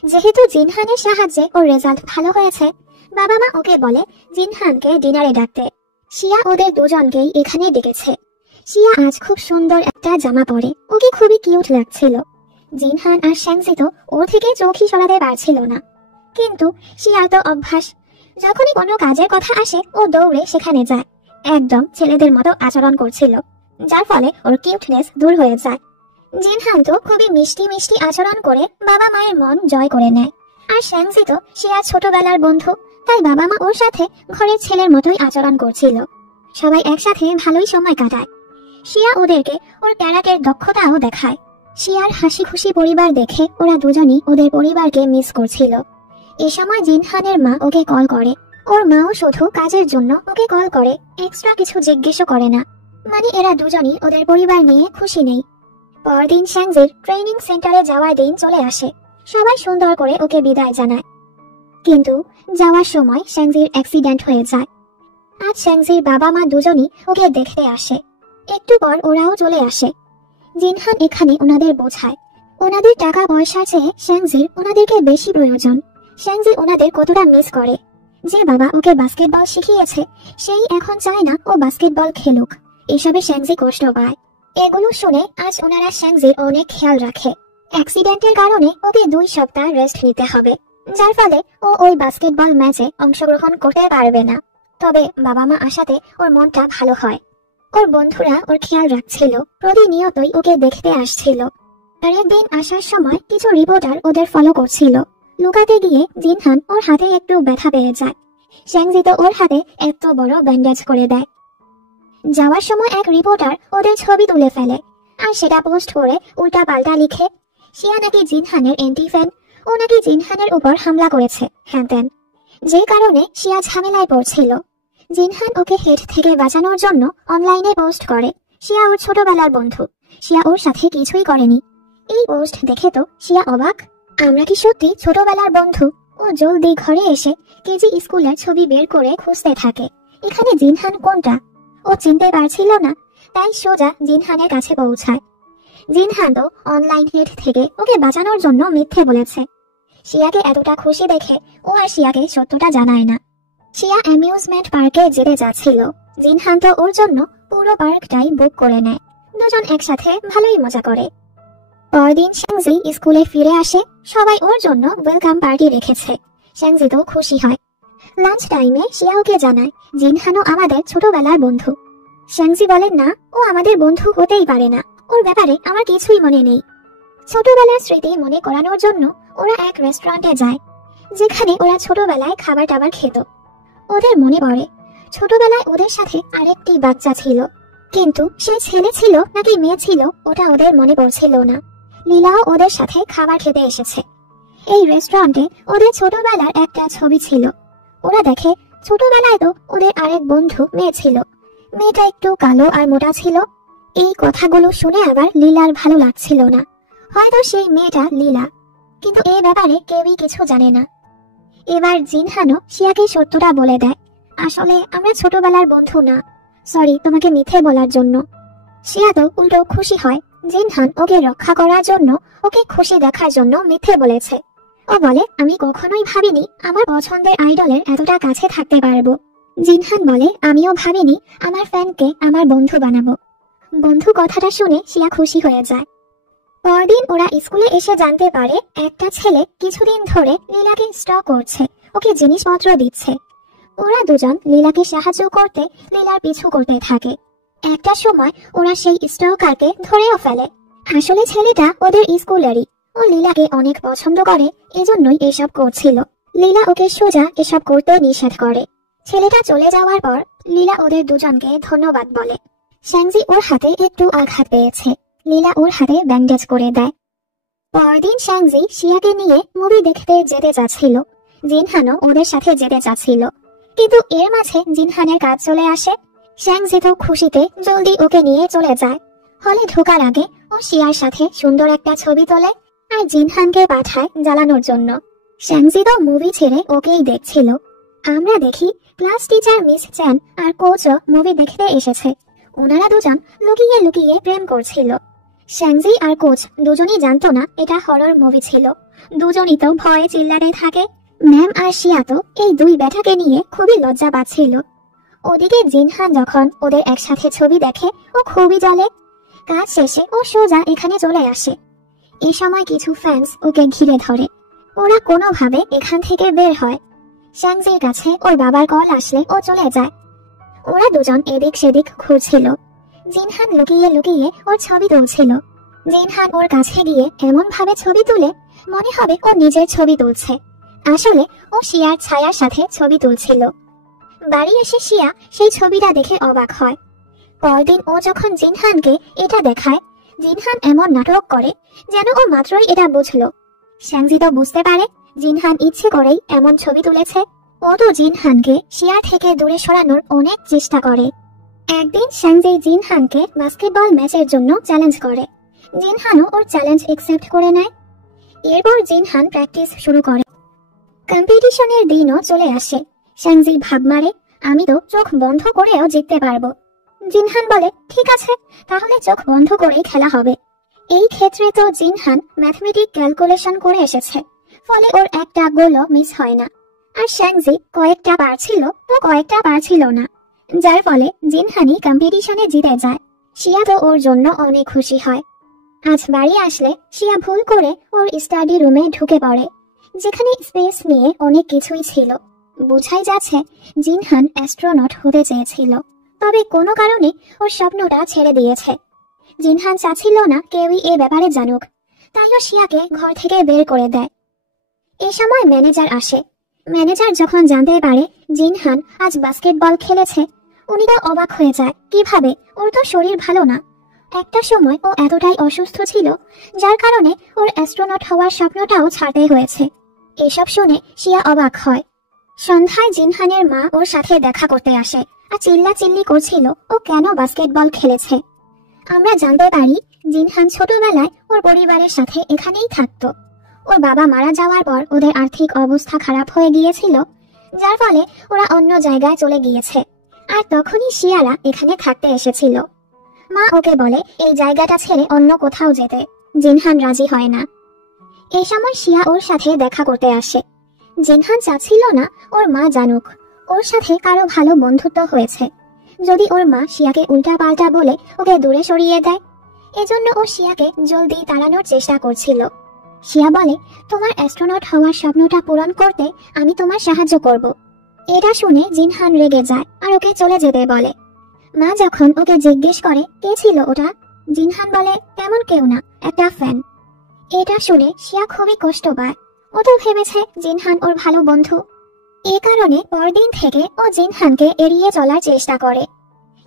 যেহেতু জিনহানের সাহায্যে ওর রেজাল্ট ভালো হয়েছে, বাবা মা ওকে বলে জিনহানকে ডিনারে ডাকতে। শিয়া ওদের দুজনকেই এখানে ডেকেছে। শিয়া আজ খুব সুন্দর একটা জামা পরে, ওকে খুবই কিউট লাগছিল। জিনহান আর শ্যাংজি তো ওর থেকে চোখই সরাতে পারছিল না। কিন্তু শিয়ার তো অভ্যাস, যখনই কোনো কাজের কথা আসে ও দৌড়ে সেখানে যায়। একদম ছেলেদের মতো আচরণ করছিল, যার ফলে ওর কিউটনেস দূর হয়ে যায়। জিনহান তো খুবই মিষ্টি মিষ্টি আচরণ করে বাবা মায়ের মন জয় করে নেয়। আর শ্যাংজি তো শিয়ার ছোটবেলার বন্ধু, তাই বাবা মা ওর সাথে ঘরের ছেলের মতোই আচরণ করছিল। সবাই একসাথে ভালোই সময় কাটায়। শিয়া ওদেরকে ওর ক্যারাটের দক্ষতাও দেখায়। শিয়ার হাসি খুশি পরিবার দেখে ওরা দুজনই ওদের পরিবারকে মিস করছিল। এ সময় জিনহানের মা ওকে কল করে। ওর মাও শুধু কাজের জন্য ওকে কল করে, এক্সট্রা কিছু জিজ্ঞেসও করে না। মানে এরা দুজনই ওদের পরিবার নিয়ে খুশি নেই। পরদিন শ্যাংজির ট্রেনিং সেন্টারে যাওয়ার দিন চলে আসে। সবাই সুন্দর করে ওকে বিদায় জানায়। কিন্তু যাওয়ার সময় শ্যাংজির অ্যাক্সিডেন্ট হয়ে যায়। আজ শ্যাংজির বাবা মা দুজনই ওকে দেখতে আসে। একটু পর ওরাও চলে আসে। জিনহান এখানে ওনাদের বোঝায়, ওনাদের টাকা পয়সা চেয়ে শ্যাংজির ওনাদেরকে বেশি প্রয়োজন। শ্যাংজি ওনাদের কতটা মিস করে। যে বাবা ওকে বাস্কেটবল শিখিয়েছে, সেই এখন চায় না ও বাস্কেটবল খেলুক। এসবে শ্যাংজি কষ্ট পায়। এগুলো শুনে আজ ওনারা শ্যাংজির অনেক খেয়াল রাখে। অ্যাক্সিডেন্টের কারণে ওকে 2 সপ্তাহ রেস্ট নিতে হবে, যার ফলে ও ওই বাস্কেটবল ম্যাচে অংশগ্রহণ করতে পারবে না। তবে বাবা মা আসাতে ওর মনটা ভালো হয়। ওর বন্ধুরা ওর খেয়াল রাখছিল, প্রতিনিয়তই ওকে দেখতে আসছিল। আর একদিন আসার সময় কিছু রিপোর্টার ওদের ফলো করছিল। লুকাতে গিয়ে জিনহান ওর হাতে একটু ব্যথা পেয়ে যায়। শ্যাংজি তো ওর হাতে এত বড় ব্যান্ডেজ করে দেয়। যাওয়ার সময় এক রিপোর্টার ওদের ছবি তুলে ফেলে আর সেটা পোস্ট করে উল্টা পাল্টা লিখে শিয়া নাকি জিনহানের এন্টি ফ্যান, ও নাকি জিনহানের উপর হামলা করেছে, হ্যান, যে কারণে শিয়া ঝামেলায় পড়ছিল। জিনহান ওকে হেড থেকে বাঁচানোর জন্য অনলাইনে পোস্ট করে শিয়া ওর ছোটবেলার বন্ধু, শিয়া ওর সাথে কিছুই করেনি। এই পোস্ট দেখে তো শিয়া অবাক, আমরা কি সত্যি ছোটবেলার বন্ধু? ও জলদি ঘরে এসে কেজি স্কুলের ছবি বের করে খুঁজতে থাকে, এখানে জিনহান কোনটা। ও চিনতে পারছিল না, তাই সোজা জিনহানের কাছে পৌঁছায়। জিনহান তো অনলাইন হেড থেকে ওকে বাঁচানোর জন্য মিথ্যে বলেছে। শিয়াকে এতটা খুশি দেখে ও আর শিয়াকে সত্যটা জানায় না। শিয়া অ্যামিউজমেন্ট পার্কে যেতে যাচ্ছিল। জিনহান তো ওর জন্য পুরো পার্কটাই বুক করে নেয়। দুজন একসাথে ভালোই মজা করে। পরদিন শ্যাংজি স্কুলে ফিরে আসে। সবাই ওর জন্য ওয়েলকাম পার্টি রেখেছে। শ্যাংজি তো খুশি হয়। লাঞ্চ টাইমে শিয়া ওকে জানায় জিনহানও আমাদের ছোটবেলার বন্ধু। শ্যাংজি বলেন না, ও আমাদের বন্ধু হতেই পারে না, ওর ব্যাপারে আমার কিছুই মনে নেই। ছোটবেলার স্মৃতি মনে করানোর জন্য ওরা এক রেস্টুরেন্টে যায়, যেখানে ওরা ছোটবেলায় খাবার টাবার খেত। ওদের মনে পড়ে ছোটবেলায় ওদের সাথে আরেকটি বাচ্চা ছিল, কিন্তু সে ছেলে ছিল নাকি মেয়ে ছিল ওটা ওদের মনে পড়ছিল না। লীলাও ওদের সাথে খাবার খেতে এসেছে। এই রেস্টুরেন্টে ওদের ছোটবেলার একটা ছবি ছিল। ওরা দেখে ছোটবেলায় তো ওদের আরেক বন্ধু মেয়ে ছিল, মেয়েটা একটু কালো আর মোটা ছিল। এই কথাগুলো শুনে আবার লীলার ভালো লাগছিল না। হয়তো সেই মেয়েটা লীলা, কিন্তু এই ব্যাপারে কেউই কিছু জানে না। এবার জিনহানও শিয়াকে সত্যটা বলে দেয়, আসলে আমরা ছোটবেলার বন্ধু না, সরি তোমাকে মিথ্যে বলার জন্য। শিয়া তো উল্টো খুশি হয়, জিনহান ওকে রক্ষা করার জন্য, ওকে খুশি দেখার জন্য মিথ্যে বলেছে। ও বলে, আমি কখনোই ভাবিনি আমার পছন্দের আইডলের এতটা কাছে থাকতে পারবো। জিনহান বলে, আমিও ভাবিনি আমার ফ্যানকে আমার বন্ধু বানাবো। বন্ধু কথাটা শুনে শিয়া খুশি হয়ে যায়। পরদিন ওরা স্কুলে এসে জানতে পারে একটা ছেলে কিছুদিন ধরে লীলাকে স্টক করছে, ওকে জিনিসপত্র দিচ্ছে। ওরা দুজন লীলাকে সাহায্য করতে লীলার পিছু করতে থাকে। একটা সময় ওরা সেই স্টকারকে ধরেও ফেলে। আসলে ছেলেটা ওদের স্কুলেরই, ও লীলাকে অনেক পছন্দ করে, এজন্যই এসব করছিল। লীলা ওকে সোজা এসব করতে নিষেধ করে। ছেলেটা চলে যাওয়ার পর লীলা ওদের দুজনকে ধন্যবাদ বলে। শ্যাংজি ওর হাতে একটু আঘাত পেয়েছে, লীলা ওর হাতে ব্যান্ডেজ করে দেয়। পরদিন শ্যাংজি শিয়াকে নিয়ে মুভি দেখতে যেতে যাচ্ছিল। জিনহানও ওদের সাথে যেতে চাচ্ছিল, কিন্তু এর মাঝে জিনহানের কাজ চলে আসে। শ্যাংজি তো খুশিতে জলদি ওকে নিয়ে চলে যায়। হলে ঢোকার আগে ও শিয়ার সাথে সুন্দর একটা ছবি তোলে আর জিনহানকে পাঠায় জ্বালানোর জন্য। শ্যাংজি তো মুভি ছেড়ে ওকেই দেখছিল। আমরা দেখি ক্লাস টিচার মিস চ্যান আর কোচও মুভি দেখতে এসেছে। ওনারা দুজন লুকিয়ে লুকিয়ে প্রেম করছিল। শ্যাংজি আর কোচ দুজনই জানতো না এটা হরর মুভি ছিল। দুজনই তো ভয়ে চিল্লাতে থাকে। ম্যাম আর শিয়া তো এই দুই বেটাকে নিয়ে খুবই লজ্জা পাচ্ছিল। ওদিকে জিনহান যখন ওদের একসাথে ছবি দেখে ও খুবই জ্বলে। কাজ শেষে ও সোজা এখানে চলে আসে। এ সময় কিছু ফ্যান্স ওকে ঘিরে ধরে। ওরা কোনোভাবে এখান থেকে বের হয়। শ্যাংজির কাছে ওর বাবার কল আসলে ও চলে যায়। ওরা দুজন এদিক সেদিক ঘুরছিল। জিনহান লুকিয়ে লুকিয়ে ওর ছবি তুলছিল। জিনহান ওর কাছে গিয়ে এমন ভাবে ছবি তুলে মনে হবে ও নিজের ছবি তুলছে। আসলে ও শিয়ার ছায়ার সাথে ছবি তুলছিল। বাড়ি এসে শিয়া সেই ছবিটা দেখে অবাক হয়। পরদিন ও যখন জিনহানকে এটা দেখায়, জিনহান এমন নাটক করে যেন ও মাত্রই এটা বুঝলো। শ্যাংজি তো বুঝতে পারে জিনহান ইচ্ছে করেই এমন ছবি তুলেছে। ও তো জিনহানকে শিয়া থেকে দূরে সরানোর অনেক চেষ্টা করে। একদিন শ্যাংজি জিনহানকে বাস্কেটবল ম্যাচের জন্য চ্যালেঞ্জ করে। জিনহানও ওর চ্যালেঞ্জ একসেপ্ট করে নেয়। এরপর জিনহান প্র্যাকটিস শুরু করে। কম্পিটিশনের দিনও চলে আসে। শ্যাংজি ভাব মারে, আমি তো চোখ বন্ধ করেও জিততে পারবো। জিনহান বলে, ঠিক আছে, তাহলে চোখ বন্ধ করেই খেলা হবে। এই ক্ষেত্রে তো জিনহান ম্যাথমেটিক ক্যালকুলেশন করে এসেছে, ফলে ওর একটা গোলও মিস হয় না। আর শ্যাংজি কয়েকটা পারছিল তো কয়েকটা পারছিল না, যার ফলে জিনহানই কম্পিটিশনে জিতে যায়। শিয়া তো ওর জন্য অনেক খুশি হয়। আজ বাড়ি আসলে শিয়া ভুল করে ওর স্টাডি রুমে ঢুকে পড়ে, যেখানে স্পেস নিয়ে অনেক কিছুই ছিল। বোঝাই যাচ্ছে জিনহান অ্যাস্ট্রোনট হতে চেয়েছিল, তবে কোনো কারণে ওর স্বপ্নটা ছেড়ে দিয়েছে। জিনহান চাচ্ছিল না কেউই এ ব্যাপারে জানুক, তাইও শিয়াকে ঘর থেকে বের করে দেয়। এ সময় ম্যানেজার আসে। ম্যানেজার যখন জানতে পারে জিনহান আজ বাস্কেটবল খেলেছে, উনি তো অবাক হয়ে যায়। কিভাবে? ওর তো শরীর ভালো না। একটা সময় ও এতটাই অসুস্থ ছিল, যার কারণে ওর অ্যাস্ট্রোনট হওয়ার স্বপ্নটাও ছাড়তে হয়েছে। এসব শুনে শিয়া অবাক হয়। সন্ধ্যায় জিনহানের মা ওর সাথে দেখা করতে আসে আর চিল্লাচিল্লি করছিল ও কেন বাস্কেটবল খেলেছে। আমরা জানতে পারি জিনহান ছোটবেলায় ওর পরিবারের সাথে এখানেই থাকতো। ওর বাবা মারা যাওয়ার পর ওদের আর্থিক অবস্থা খারাপ হয়ে গিয়েছিল, যার ফলে ওরা অন্য জায়গায় চলে গিয়েছে। আর তখনই শিয়ারা এখানে থাকতে এসেছিল। মা ওকে বলে এই জায়গাটা ছেড়ে অন্য কোথাও যেতে। জিনহান রাজি হয় না। এই সময় শিয়া ওর সাথে দেখা করতে আসে। জিনহান চাচ্ছিল না ওর মা জানুক ওর সাথে কারো ভালো বন্ধুত্ব হয়েছে। যদি ওর মা শিয়াকে উল্টা পাল্টা বলে ওকে দূরে সরিয়ে দেয়, এজন্য ও শিয়াকে জলদি তাড়ানোর চেষ্টা করছিল। শিয়া বলে, তোমার অ্যাস্ট্রোনট হওয়ার স্বপ্নটা পূরণ করতে আমি তোমার সাহায্য করব। এটা শুনে জিনহান রেগে যায় আর ওকে চলে যেতে বলে। মা যখন ওকে জিজ্ঞেস করে কে ছিল ওটা, জিনহান বলে তেমন কেউ না, একটা ফ্যান। এটা শুনে শিয়া খুবই কষ্ট পায়। ও তো ভেবেছে জিনহান ওর ভালো বন্ধু। এ কারণে পরদিন থেকে ও জিনহানকে এড়িয়ে চলার চেষ্টা করে।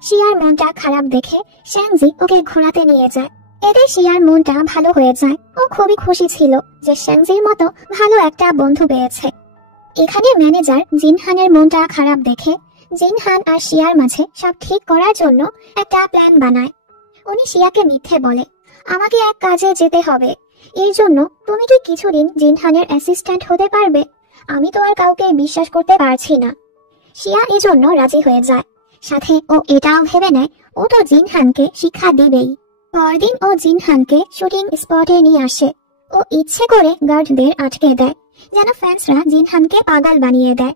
শিয়ার মনটা খারাপ দেখে শ্যাংজি ওকে ঘোরাতে নিয়ে যায়। এতে শিয়ার মনটা ভালো হয়ে যায়। ও খুবই খুশি ছিল যে শ্যাংজির মতো ভালো একটা বন্ধু পেয়েছে। এখানে ম্যানেজার জিনহানের মনটা খারাপ দেখে জিনহান আর শিয়ার মাঝে সব ঠিক করার জন্য একটা প্ল্যান বানায়। উনি শিয়াকে মিথ্যে বলে, আমাকে এক কাজে যেতে হবে, এর জন্য তুমি কি কিছুদিন জিনহানের অ্যাসিস্ট্যান্ট হতে পারবে? আমি তো আর কাউকে বিশ্বাস করতে পারছি না। শিয়া এজন্য রাজি হয়ে যায়। সাথে ও এটাও ভেবে নেয় ও তো জিনহানকে শিক্ষা দেবেই। পরদিন ও জিনহানকে শুটিং স্পটে নিয়ে আসে। ও ইচ্ছে করে গার্ডদের আটকে দেয়, যেন ফ্যান্সরা জিনহানকে পাগল বানিয়ে দেয়।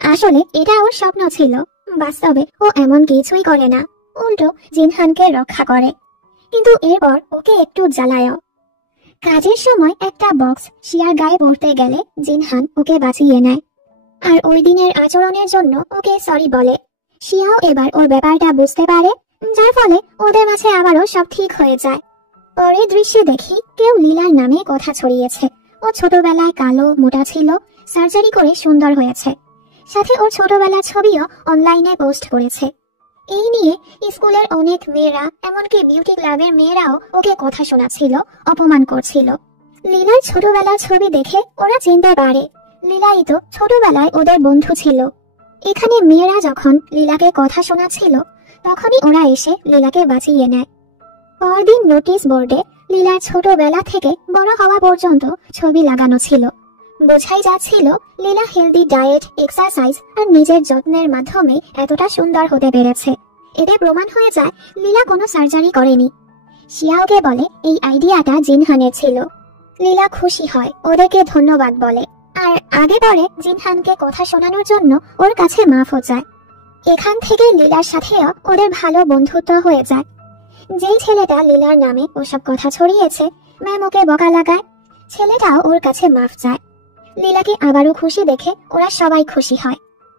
আসলে এটা ওর স্বপ্ন ছিল, বাস্তবে ও এমন কিছুই করে না, উল্টো জিনহানকে রক্ষা করে। কিন্তু এরপর ওকে একটু জ্বালায়। কাজের সময় একটা বক্স শিয়ার গায়ে পড়তে গেলে জিনহান ওকে বাঁচিয়ে নেয় আর ওই দিনের আচরণের জন্য ওকে সরি বলে। শিয়াও এবার ওর ব্যাপারটা বুঝতে পারে, যার ফলে ওদের মাঝে আবারও সব ঠিক হয়ে যায়। পরের দৃশ্যে দেখি কেউ লীলার নামে কথা ছড়িয়েছে। ও ছোটবেলায় কালো মোটা ছিল, সার্জারি করে সুন্দর হয়েছে। সাথে ওর ছোটবেলার ছবিও অনলাইনে পোস্ট করেছে। এই নিয়ে স্কুলের অনেক মেয়েরা, এমনকি বিউটি ক্লাবের মেয়েরাও ওকে কথা শোনাচ্ছিল, অপমান করছিল। লীলার ছোটবেলার ছবি দেখে ওরা চিনতে পারে লীলাই তো ছোটবেলায় ওদের বন্ধু ছিল। এখানে মেয়েরা যখন লীলাকে কথা শোনাচ্ছিল, তখনই ওরা এসে লীলাকে বাঁচিয়ে নেয়। পরদিন নোটিশ বোর্ডে লীলার ছোটবেলা থেকে বড় হওয়া পর্যন্ত ছবি লাগানো ছিল। বোঝাই যাচ্ছিল লীলা হেলদি ডায়েট, এক্সারসাইজ আর নিজের যত্নের মাধ্যমে এতটা সুন্দর হতে পেরেছে। এতে প্রমাণ হয়ে যায় লীলা কোনো সার্জারি করেনি। শিয়া ওকে বলে এই আইডিয়াটা জিনহানের ছিল। লীলা খুশি হয়, ওদেরকে ধন্যবাদ বলে, আর আগে পরে জিনহানকে কথা শোনানোর জন্য ওর কাছে মাফও চায়। এখান থেকে লীলার সাথেও ওদের ভালো বন্ধুত্ব হয়ে যায়। যেই ছেলেটা লীলার নামে ওসব কথা ছড়িয়েছে, ম্যাম ওকে বকা লাগায়, ছেলেটাও ওর কাছে মাফ চায়। লীলাকে আবারও খুশি দেখে ওরা সবাই খুশি হয়।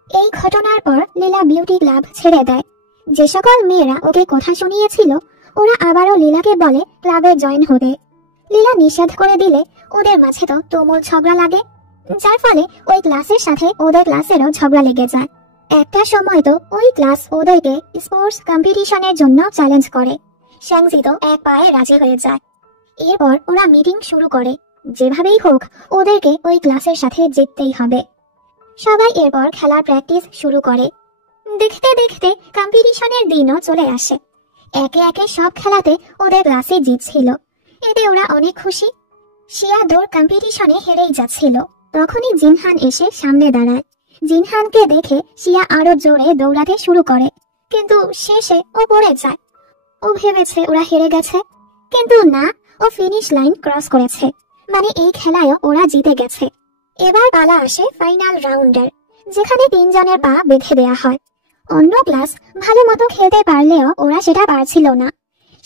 এই ঘটনার পর লীলা বিউটি ক্লাব ছেড়ে দেয়। যে সকল মেয়েরা ওকে কথা শুনিয়েছিল ওরা আবারও লীলাকে বলে ক্লাবে জয়েন হতে। লীলা নিষেধ করে দিলে ওদের মাঝে তো তুমুল ঝগড়া লাগে, যার ফলে ওই ক্লাসের সাথে ওদের ক্লাসেরও ঝগড়া লেগে যায়। একটা সময় তো ওই ক্লাস ওদেরকে স্পোর্টস কম্পিটিশনের জন্য চ্যালেঞ্জ করে। শ্যাংজি তো এক পায়ে রাজি হয়ে যায়। এরপর ওরা মিটিং শুরু করে, যেভাবেই হোক ওদেরকে ওই ক্লাসের সাথে জিততেই হবে। সবাই এরপর খেলার প্র্যাকটিস শুরু করে। দেখতে দেখতে কম্পিটিশনের দিনও চলে আসে। একে একে সব খেলাতে ওদের ক্লাসে জিতছিল। এতে ওরা অনেক খুশি। শিয়া দৌড় কম্পিটিশনে হেরেই যাচ্ছিল, তখনই জিনহান এসে সামনে দাঁড়ায়। জিনহানকে দেখে শিয়া আরো জোরে দৌড়াতে শুরু করে, কিন্তু শেষে ও পড়ে যায়। ও ভেবেছে ওরা হেরে গেছে, কিন্তু না, ও ফিনিশ লাইন ক্রস করেছে, মানে এই খেলায়ও ওরা জিতে গেছে। এবার পালা আসে ফাইনাল রাউন্ডের, যেখানে 3 জনের পা বেঁধে দেয়া হয়। অন্য ক্লাস ভালো মতো খেলতে পারলেও ওরা সেটা পারছিল না।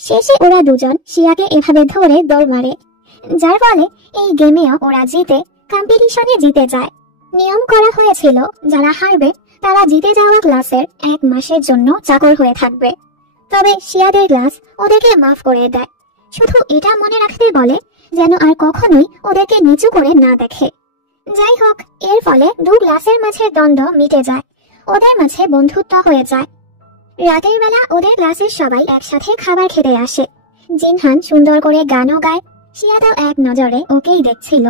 শেষে ওরা দুজন শিয়াকে এভাবে ধরে দৌড় মারে, যার ফলে এই গেমেও ওরা জিতে কম্পিটিশনে জিতে যায়। নিয়ম করা হয়েছিল যারা হারবে তারা জিতে যাওয়া ক্লাসের 1 মাসের জন্য চাকর হয়ে থাকবে। তবে শিয়াদের ক্লাস ওদেরকে মাফ করে দেয়, শুধু এটা মনে রাখতে বলে যেন আর কখনোই ওদেরকে নিচু করে না দেখে। যাই হোক, এর ফলে 2 ক্লাসের মাঝে দ্বন্দ্ব মিটে যায়, ওদের মাঝে বন্ধুত্ব হয়ে যায়। রাতের বেলা ওদের ক্লাসের সবাই একসাথে খাবার খেতে আসে। জিনহান সুন্দর করে গানও গায়, শিয়াটাও এক নজরে ওকেই দেখছিল।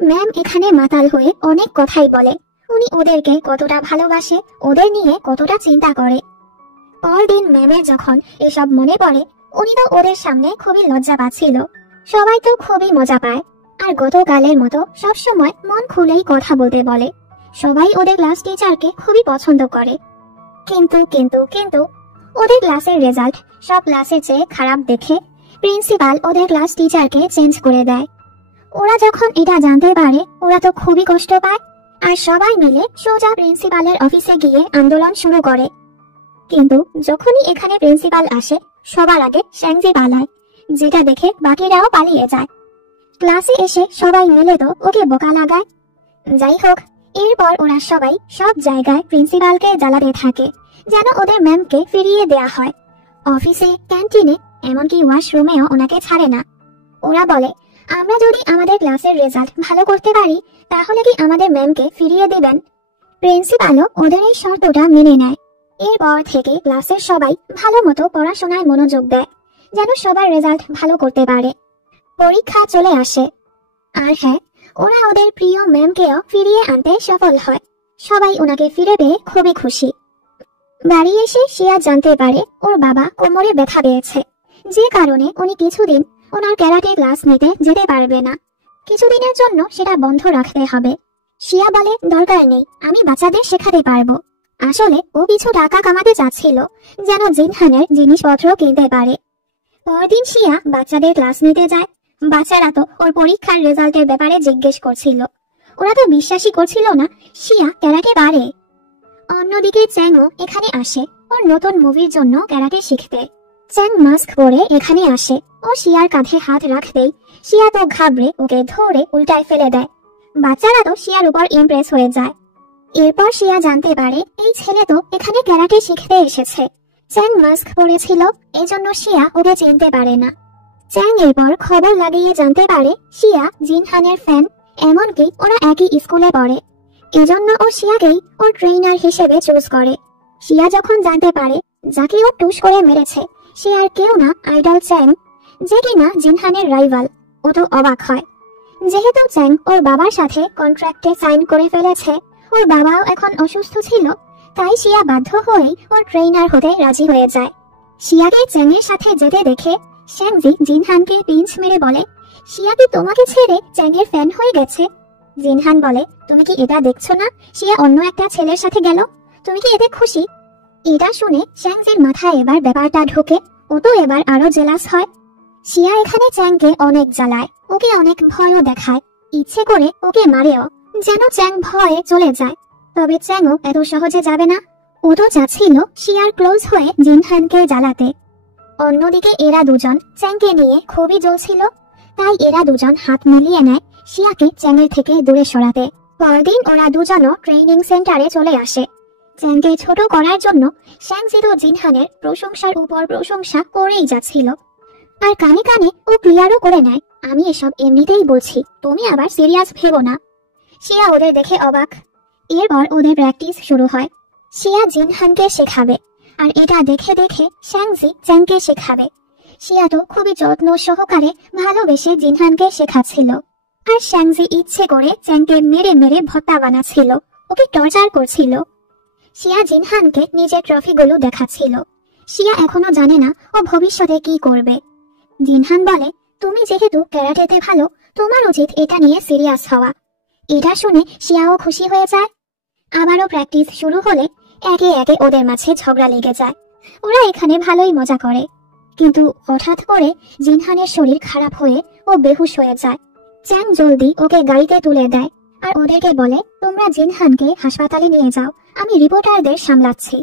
ম্যাম এখানে মাতাল হয়ে অনেক কথাই বলে, উনি ওদেরকে কতটা ভালোবাসে, ওদের নিয়ে কতটা চিন্তা করে। পরদিন ম্যামের যখন এসব মনে পড়ে, উনি তো ওদের সামনে খুবই লজ্জা পাচ্ছিল। সবাই তো খুবই মজা পায়, আর গতকালের মতো সবসময় মন খুলেই কথা বলতে বলে। সবাই ওদের ক্লাস টিচারকে খুবই পছন্দ করে। কিন্তু কিন্তু কিন্তু ওদের ক্লাসের রেজাল্ট সব ক্লাসের চেয়ে খারাপ দেখে প্রিন্সিপাল ওদের ক্লাস টিচারকে চেঞ্জ করে দেয়। ওরা যখন এটা জানতে পারে ওরা তো খুবই কষ্ট পায়, আর সবাই মিলে সোজা প্রিন্সিপালের অফিসে গিয়ে আন্দোলন শুরু করে। কিন্তু যখনই এখানে প্রিন্সিপাল আসে সবার আগে শ্যাংজি পালায়, যেটা দেখে বাকিরাও পালিয়ে যায়। ক্লাসে এসে সবাই মিলে তো ওকে বোকা লাগায়। যাই হোক, এরপর ওরা সবাই সব জায়গায় প্রিন্সিপালকে জ্বালাতে থাকে যেন ওদের ম্যামকে ফিরিয়ে দেয়া হয়। অফিসে, ক্যান্টিনে, এমনকি ওয়াশরুমেও ওনাকে ছাড়ে না। ওরা বলে, আমরা যদি আমাদের ক্লাসের রেজাল্ট ভালো করতে পারি তাহলে কি আমাদের ম্যামকে ফিরিয়ে দিবেন? প্রিন্সিপালও ওদের এই শর্তটা মেনে নেয়। এরপর থেকে ক্লাসের সবাই ভালো মতো পড়াশোনায় মনোযোগ দেয়, যেন সবার রেজাল্ট ভালো করতে পারে। পরীক্ষা চলে আসে, আর হ্যাঁ, ওরা ওদের প্রিয় ম্যামকেও ফিরিয়ে আনতে সফল হয়। সবাই ওনাকে ফিরে পেয়ে খুবই খুশি। বাড়ি এসে শিয়া জানতে পারে ওর বাবা কোমরে ব্যথা পেয়েছে, যে কারণে উনি কিছুদিন ওনার ক্যারাটে ক্লাস নিতে যেতে পারবে না। কিছুদিনের জন্য সেটা বন্ধ রাখতে হবে। শিয়া বলে, দরকার নেই, আমি বাচ্চাদের শেখাতে পারবো। আসলে ও কিছু টাকা কামাতে চাচ্ছিল যেন জিনহানের জিনিসপত্র কিনতে পারে। পরদিন শিয়া বাচ্চাদের ক্লাস নিতে যায়। বাচ্চারা তো ওর পরীক্ষার রেজাল্টের ব্যাপারে জিজ্ঞেস করছিল। ওরা তো বিশ্বাসই করছিল না শিয়া ক্যারাটে পারে। অন্যদিকে চ্যাংও এখানে আসে ওর নতুন মুভির জন্য ক্যারাটে শিখতে। চ্যাং মাস্ক পরে এখানে আসে। ও শিয়ার কাঁধে হাত রাখতেই শিয়া তো ঘাবড়ে ওকে ধরে উল্টায় ফেলে দেয়। বাচ্চারা তো শিয়ার উপর ইমপ্রেস হয়ে যায়। এরপর শিয়া জানতে পারে এই ছেলে তো এখানে ক্যারাটে শিখতে এসেছে। চ্যাং মাস্ক পরেছিল, এজন্য শিয়া ওকে চিনতে পারে না। চ্যাং এরপর খবর লাগিয়ে জানতে পারে শিয়া জিনহানের ফ্যান, এমনকি ওরা একই স্কুলে পড়ে। এজন্য ও শিয়াকেই ওর ট্রেনার হিসেবে চুজ করে। শিয়া যখন জানতে পারে যাকে ও টুস করে মেরেছে সে আর কেউ না, আইডল চ্যাং, যে কিনা জিনহানের রাইভাল, ও তো অবাক হয়। যেহেতু চ্যাং ওর বাবার সাথে কন্ট্রাক্টে সাইন করে ফেলেছে, ওর বাবাও এখন অসুস্থ ছিল, তাই শিয়া বাধ্য হয়েই ওর ট্রেনার হতে রাজি হয়ে যায়। শিয়াকে চ্যাংয়ের সাথে যেতে দেখে শ্যাংজি জিনহানকে পিঞ্চ মেরে বলে, শিয়া কি তোমাকে ছেড়ে চ্যাংয়ের ফ্যান হয়ে গেছে? জিনহান বলে, তুমি কি এটা দেখছো না শিয়া অন্য একটা ছেলের সাথে গেল? তুমি কি এতে খুশি? এটা শুনে শ্যাংজির মাথায় এবার ব্যাপারটা ঢোকে। ও তো এবার আরো জেলাস হয়। শিয়া এখানে চ্যাংকে অনেক জ্বালায়, ওকে অনেক ভয়ও দেখায়, ইচ্ছে করে ওকে মারেও, যেন চ্যাং ভয়ে চলে যায়। তবে চ্যাংও এত সহজে যাবে না। ও তো চাচ্ছিল শিয়ার ক্লোজ হয়ে জিনহানকে জ্বালাতে। অন্যদিকে এরা দুজন চ্যাংকে নিয়ে খুবই জ্বলছিল, তাই এরা দুজন হাত মিলিয়ে নেয় শিয়াকে চ্যাংয়ের থেকে দূরে সরাতে। পরদিন ওরা দুজনও ট্রেনিং সেন্টারে চলে আসে। চ্যাংকে ছোট করার জন্য শ্যাংজি তো জিনহানের প্রশংসার উপর প্রশংসা করেই যাচ্ছিল। আর কানে কানে ও ক্লিয়ারও করে নেয়, আমি এসব এমনিতেই বলছি, তুমি আবার সিরিয়াস ভেবো না। শিয়া ওদের দেখে অবাক। এরপর ওদের প্র্যাকটিস শুরু হয়। শিয়া জিনহানকে শেখাবে, আর এটা দেখে দেখে শ্যাংজি চ্যাংকে শেখাবে। শিয়া তো খুবই যত্ন সহকারে ভালোবেসে জিনহানকে শেখাচ্ছিল, আর শ্যাংজি ইচ্ছে করে চ্যাংকে মেরে মেরে ভর্তা বানাচ্ছিল, ওকে টর্চার করছিল। শিয়া জিনহানকে নিজের ট্রফিগুলো দেখাচ্ছিল। শিয়া এখনো জানে না ও ভবিষ্যতে কি করবে। জিনহান বলে, তুমি যেহেতু ক্যারাটেতে ভালো, তোমার উচিত এটা নিয়ে সিরিয়াস হওয়া। এটা শুনে শিয়াও খুশি হয়ে যায়। আবারও প্র্যাকটিস শুরু হলে একে একে ওদের মাঝে ঝগড়া লেগে যায়। ওরা এখানে ভালোই মজা করে, কিন্তু হঠাৎ করে জিনহানের শরীর খারাপ হয়ে ও বেহুশ হয়ে যায়। চ্যাং জলদি ওকে গাড়িতে তুলে দেয় আর ওদেরকে বলে, তোমরা জিনহানকে হাসপাতালে নিয়ে যাও, আমি রিপোর্টারদের সামলাচ্ছি।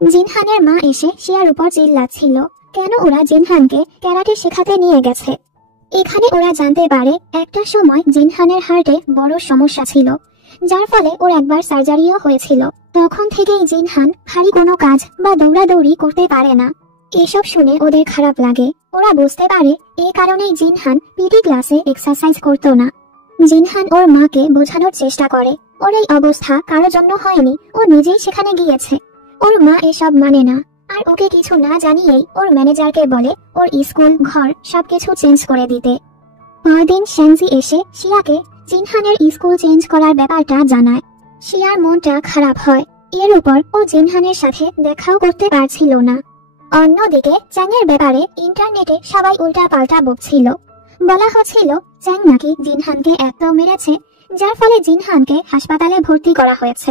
জিনহানের মা এসে শিয়ার উপর চিল্লাচ্ছিল কেন ওরা জিনহানকে ক্যারাটে শেখাতে নিয়ে গেছে। এখানে ওরা জানতে পারে একটা সময় জিনহানের হার্টে বড় সমস্যা ছিল, যার ফলে ওর একবার সার্জারিও হয়েছিল। তখন থেকেই জিনহান ভারী কোনো কাজ বা দৌড়াদৌড়ি করতে পারে না। এসব শুনে ওদের খারাপ লাগে। ওরা বুঝতে পারে এই কারণেই জিনহান পিটি ক্লাসে এক্সারসাইজ করতো না। জিনহান ওর মাকে বোঝানোর চেষ্টা করে ওর এই অবস্থা কারোর জন্য হয়নি, ও নিজেই সেখানে গিয়েছে। ওর মা এসব মানে না, আর ওকে কিছু না জানিয়েই ওর ম্যানেজারকে বলে ওর স্কুল ঘর সবকিছু চেঞ্জ করে দিতে। পরদিন শ্যাংজি এসে শিয়াকে জিনহানের স্কুল চেঞ্জ করার ব্যাপারটা জানায়। শিয়ার মনটা খারাপ হয়। এর উপর ও জিনহানের সাথে দেখাও করতে পারছিল না। অন্যদিকে চ্যাংয়ের ব্যাপারে ইন্টারনেটে সবাই উল্টা পাল্টা বকছিল। বলা হচ্ছিল চ্যাং নাকি জিনহানকে এত মেরেছে, যার ফলে জিনহানকে হাসপাতালে ভর্তি করা হয়েছে।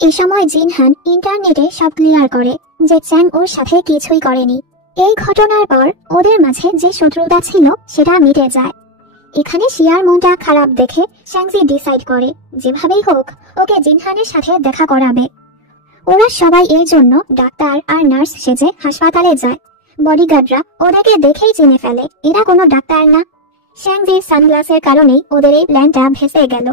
এই সময় জিনহান ইন্টারনেটে সব ক্লিয়ার করে যে চ্যাং ওর সাথে কিছুই করেনি। এই ঘটনার পর ওদের মাঝে যে শত্রুতা ছিল সেটা মিটে যায়। এখানে শিয়ার মনটা খারাপ দেখে শ্যাংজি ডিসাইড করে যেভাবেই হোক ওকে জিনহানের সাথে দেখা করাবে। ওরা সবাই এর জন্য ডাক্তার আর নার্স সেজে হাসপাতালে যায়। বডিগার্ডরা ওদেরকে দেখেই চিনে ফেলে এরা কোনো ডাক্তার না। শ্যাংজির সানগ্লাসের কারণেই ওদের এই প্ল্যানটা ভেসে গেল।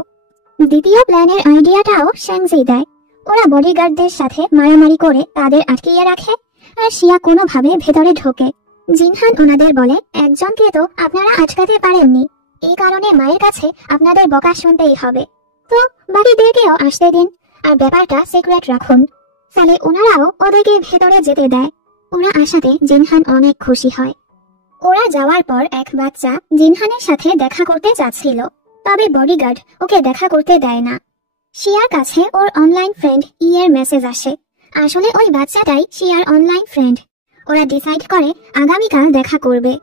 দ্বিতীয় প্ল্যানের আইডিয়াটাও শ্যাংজি দেয়। ওরা বডিগার্ডদের সাথে মারামারি করে তাদের আটকিয়ে রাখে, আর শিয়া কোনোভাবে ভেতরে ঢোকে। জিনহান ওনাদের বলে, একজনকে তো আপনারা আটকাতে পারেননি, এই কারণে মায়ের কাছে আপনাদের বকা শুনতেই হবে, তো বাকিদেরকেও আসতে দিন, আর ব্যাপারটা সিক্রেট রাখুন। ফলে ওনারাও ওদেরকে ভেতরে যেতে দেয়। ওরা আসাতে জিনহান অনেক খুশি হয়। ওরা যাওয়ার পর এক বাচ্চা জিনহানের সাথে দেখা করতে চাচ্ছিল, তবে বডিগার্ড ওকে দেখা করতে দেয় না। শিয়ার কাছে ওর অনলাইন ফ্রেন্ড এর মেসেজ আসে। আসলে ওই বাচ্চাটাই শিয়ার অনলাইন ফ্রেন্ড। ওরা ডিসাইড করে আগামীকাল দেখা করবে।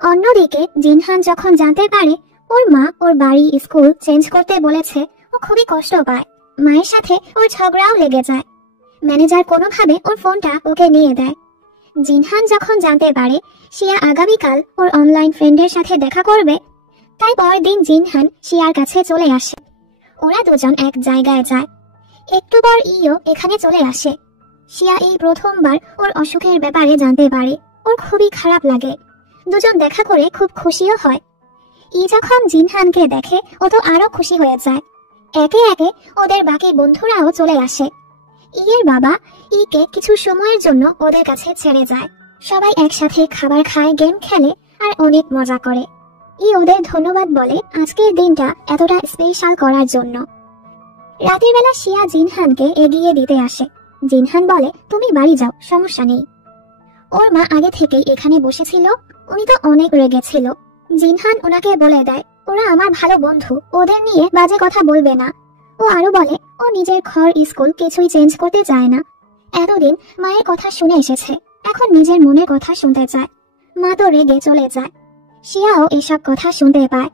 অন্যদিকে জিনহান যখন জানতে পারে ওর মা ওর বাড়ি স্কুল চেঞ্জ করতে বলেছে, ও খুবই কষ্ট পায়। মায়ের সাথে ওর ঝগড়াও লেগে যায়। ম্যানেজার কোনোভাবে ওর ফোনটা ওকে নিয়ে দেয়। জিনহান যখন জানতে পারে শিয়া আগামীকাল ওর অনলাইন ফ্রেন্ডের সাথে দেখা করবে, তাই পরের দিন জিনহান শিয়ার কাছে চলে আসে। ওরা দুজন এক জায়গায় যায়। একটু পর ইও এখানে চলে আসে। শিয়া এই প্রথমবার ওর অসুখের ব্যাপারে জানতে পারে। ওর খুবই খারাপ লাগে। দুজন দেখা করে খুব খুশিও হয়। ই যখন জিনহানকে দেখে ও তো আরো খুশি হয়ে যায়। একে একে ওদের বাকি বন্ধুরাও চলে আসে। ইয়ের বাবা ইকে কিছু সময়ের জন্য ওদের কাছে ছেড়ে যায়। সবাই একসাথে খাবার খায়, গেম খেলে আর অনেক মজা করে। ই ওদের ধন্যবাদ বলে আজকের দিনটা এতটা স্পেশাল করার জন্য। রাতের বেলা শিয়া জিনহানকে এগিয়ে দিতে আসে। জিনহান বলে, তুমি বাড়ি যাও, সমস্যা নেই। ওর মা আগে থেকেই এখানে বসেছিল, উনি তো অনেক রেগেছিল। জিনহান ওনাকে বলে দেয় ওরা আমার ভালো বন্ধু, ওদের নিয়ে বাজে কথা বলবে না। ও আরো বলে ও নিজের ঘর স্কুল কিছুই চেঞ্জ করতে চায় না। এতদিন মায়ের কথা শুনে এসেছে, এখন নিজের মনের কথা শুনতে চায়। মা তো রেগে চলে যায়। শিয়াও এসব কথা শুনতে পায়।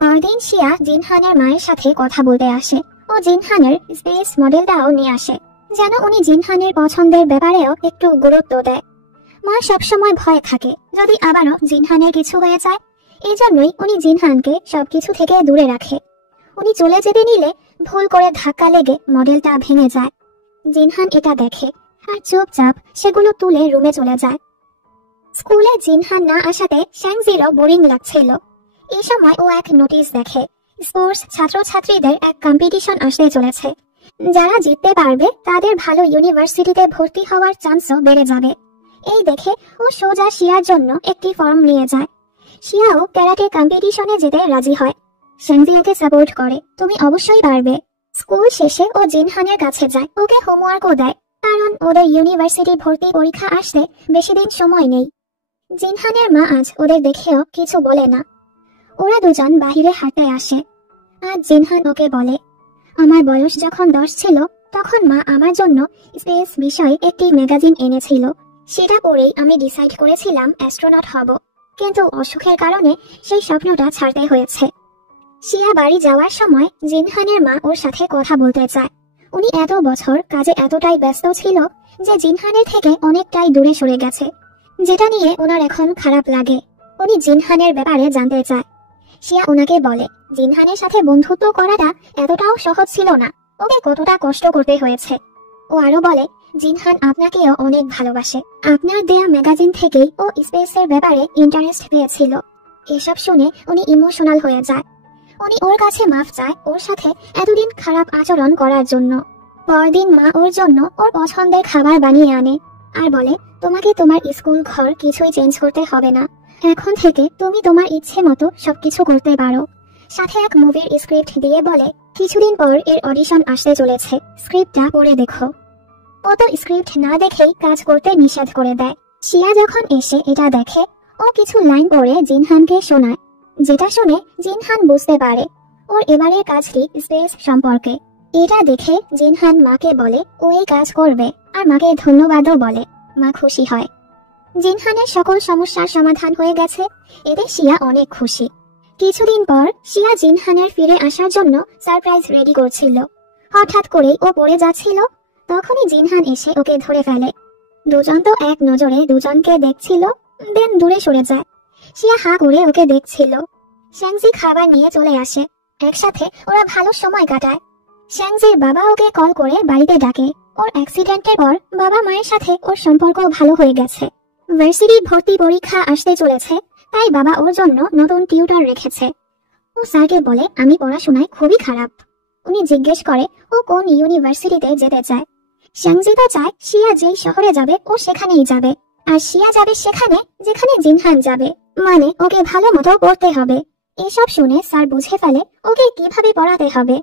পরদিন শিয়া জিনহানের মায়ের সাথে কথা বলতে আসে ও জিনহানের স্পেস মডেলটাও নিয়ে আসে, যেন উনি জিনহানের পছন্দের ব্যাপারেও একটু গুরুত্ব দেয়। মা সবসময় ভয় থাকে যদি আবারও জিনহানের কিছু হয়ে যায়, এই জন্যই উনি জিনহানকে সবকিছু থেকে দূরে রাখে। উনি চলে যেতে নিলে ভুল করে ধাক্কা লেগে মডেলটা ভেঙে যায়। জিনহান এটা দেখে আর চুপচাপ সেগুলো তুলে রুমে চলে যায়। স্কুলে জিনহান না আসাতে শ্যাংজিরও বোরিং লাগছিল। এই সময় ও এক নোটিশ দেখে, স্পোর্টস ছাত্রছাত্রীদের এক কম্পিটিশন আসতে চলেছে। যারা জিততে পারবে তাদের ভালো ইউনিভার্সিটিতে ভর্তি হওয়ার চান্সও বেড়ে যাবে। এই দেখে ও সোজা শিয়ার জন্য একটি ফর্ম নিয়ে যায়। শিয়াও ক্যারাটে কম্পিটিশনে যেতে রাজি হয়। শ্যাংজি ওকে সাপোর্ট করে, তুমি অবশ্যই পারবে। স্কুল শেষে ও জিনহানের কাছে যায়, ওকে হোমওয়ার্কও দেয়, কারণ ওদের ইউনিভার্সিটি ভর্তি পরীক্ষা আসতে বেশি দিন সময় নেই। জিনহানের মা আজ ওদের দেখেও কিছু বলে না। ওরা দুজন বাহিরে হাঁটতে আসে। আজ জিনহান ওকে বলে, আমার বয়স যখন 10 ছিল তখন মা আমার জন্য স্পেস বিষয়ে একটি ম্যাগাজিন এনেছিল। সেটা পড়েই আমি ডিসাইড করেছিলাম অ্যাস্ট্রোনট হব, কিন্তু অসুখের কারণে সেই স্বপ্নটা ছাড়তে হয়েছে। শিয়া বাড়ি যাওয়ার সময় জিনহানের মা ওর সাথে কথা বলতে চায়। উনি এত বছর কাজে এতটাই ব্যস্ত ছিল যে জিনহানের থেকে অনেকটাই দূরে সরে গেছে, যেটা নিয়ে ওনার এখন খারাপ লাগে। উনি জিনহানের ব্যাপারে জানতে চায়। শিয়া ওনাকে বলে, জিনহানের সাথে বন্ধুত্ব করাটা এতটাও সহজ ছিল না, ওকে কতটা কষ্ট করতে হয়েছে। ও আরো বলে, জিনহান আপনাকেও অনেক ভালোবাসে, আপনার দেয়া ম্যাগাজিন থেকেই ও স্পেসের ব্যাপারে ইন্টারেস্ট পেয়েছিল। এসব শুনে উনি ইমোশনাল হয়ে যায়। উনি ওর কাছে মাফ চায় ওর সাথে এতদিন খারাপ আচরণ করার জন্য। পরদিন মা ওর জন্য ওর পছন্দের খাবার বানিয়ে আনে আর বলে, তোমাকে তোমার স্কুল ঘর কিছুই চেঞ্জ করতে হবে না, এখন থেকে তুমি তোমার ইচ্ছে মতো সবকিছু করতে পারো। সাথে এক মুভির স্ক্রিপ্ট দিয়ে বলে, কিছুদিন পর এর অডিশন আসতে চলেছে, স্ক্রিপ্টটা পড়ে দেখো। ও তো স্ক্রিপ্ট না দেখেই কাজ করতে নিষেধ করে দেয়। শিয়া যখন এসে এটা দেখে, ও কিছু লাইন পড়ে জিনহানকে শোনায়, যেটা শুনে জিনহান বুঝতে পারে ওর এবারের কাজটি স্পেস সম্পর্কে। এটা দেখে জিনহান মাকে বলে ও এই কাজ করবে আর মাকে ধন্যবাদও বলে। মা খুশি হয়। জিনহানের সকল সমস্যার সমাধান হয়ে গেছে, এতে শিয়া অনেক খুশি। কিছুদিন পর শিয়া জিনহানের ফিরে আসার জন্য সারপ্রাইজ রেডি করছিল। হঠাৎ করেই ও পড়ে যাচ্ছিল, তখনই জিনহান এসে ওকে ধরে ফেলে। দুজন তো এক নজরে দুজনকে দেখছিল, দেন দূরে সরে যায়। শিয়া হা করে ওকে দেখছিল। শ্যাংজি খাবার নিয়ে চলে আসে, একসাথে ওরা ভালো সময় কাটায়। শ্যাংজির বাবা ওকে কল করে বাড়িতে ডাকে। ওর অ্যাক্সিডেন্টের পর বাবা মায়ের সাথে ওর সম্পর্ক ভালো হয়ে গেছে। ভার্সিটি ভর্তি পরীক্ষা আসতে চলেছে, তাই বাবা ওর জন্য নতুন টিউটর রেখেছে। ও স্যারকে বলে, আমি পড়াশোনায় খুবই খারাপ। উনি জিজ্ঞেস করে ও কোন ইউনিভার্সিটিতে যেতে চায়। শ্যাংজি তো চায় শিয়া যেই শহরে যাবে ও সেখানেই যাবে, আর শিয়া যাবে সেখানে যেখানে জিনহান যাবে, মানে ওকে ভালো মতো পড়তে হবে। এসব শুনে স্যার বুঝে ফেলে ওকে কিভাবে পড়াতে হবে।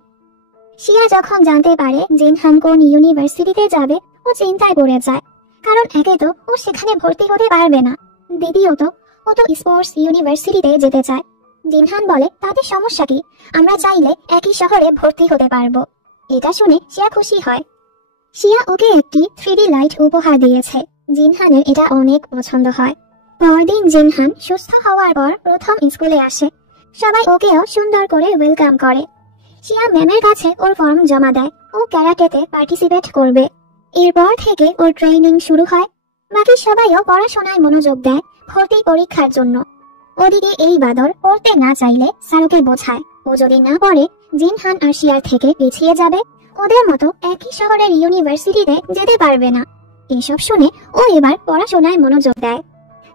শিয়া যখন জানতে পারে জিনহান কোন ইউনিভার্সিটিতে যাবে, ও চিন্তায় পড়ে যায়, কারণ একে তো ও সেখানে ভর্তি হতে পারবে না, দ্বিতীয়ত ও তো স্পোর্টস ইউনিভার্সিটিতে যেতে চায়। জিনহান বলে, তাতে সমস্যা কি, আমরা চাইলে একই শহরে ভর্তি হতে পারবো। এটা শুনে শিয়া খুশি হয়। শিয়া ওকে একটি 3D লাইট উপহার দিয়েছে। জিনহানের এটা অনেক পছন্দ হয়। পরদিন জিনহান সুস্থ হওয়ার পর প্রথম স্কুলে আসে। সবাই ওকেও সুন্দর করে ওয়েলকাম করে। শিয়া ম্যামের কাছে ওর ফর্ম জমা দেয়। ও ক্যারাটেতে পার্টিসিপেট করবে। এরপর থেকে ওর ট্রেনিং শুরু হয়। বাকি সবাইও পড়াশোনায় মনোযোগ দেয় ভর্তি পরীক্ষার জন্য। ওদিকে এই বাদর পড়তে না চাইলে স্যারকে বোঝায়, ও যদি না পড়ে জিনহান আর শিয়ার থেকে পিছিয়ে যাবে, ওদের মতো একই শহরের ইউনিভার্সিটিতে যেতে পারবে না। এসব শুনে ও এবার পড়াশোনায় মনোযোগ দেয়।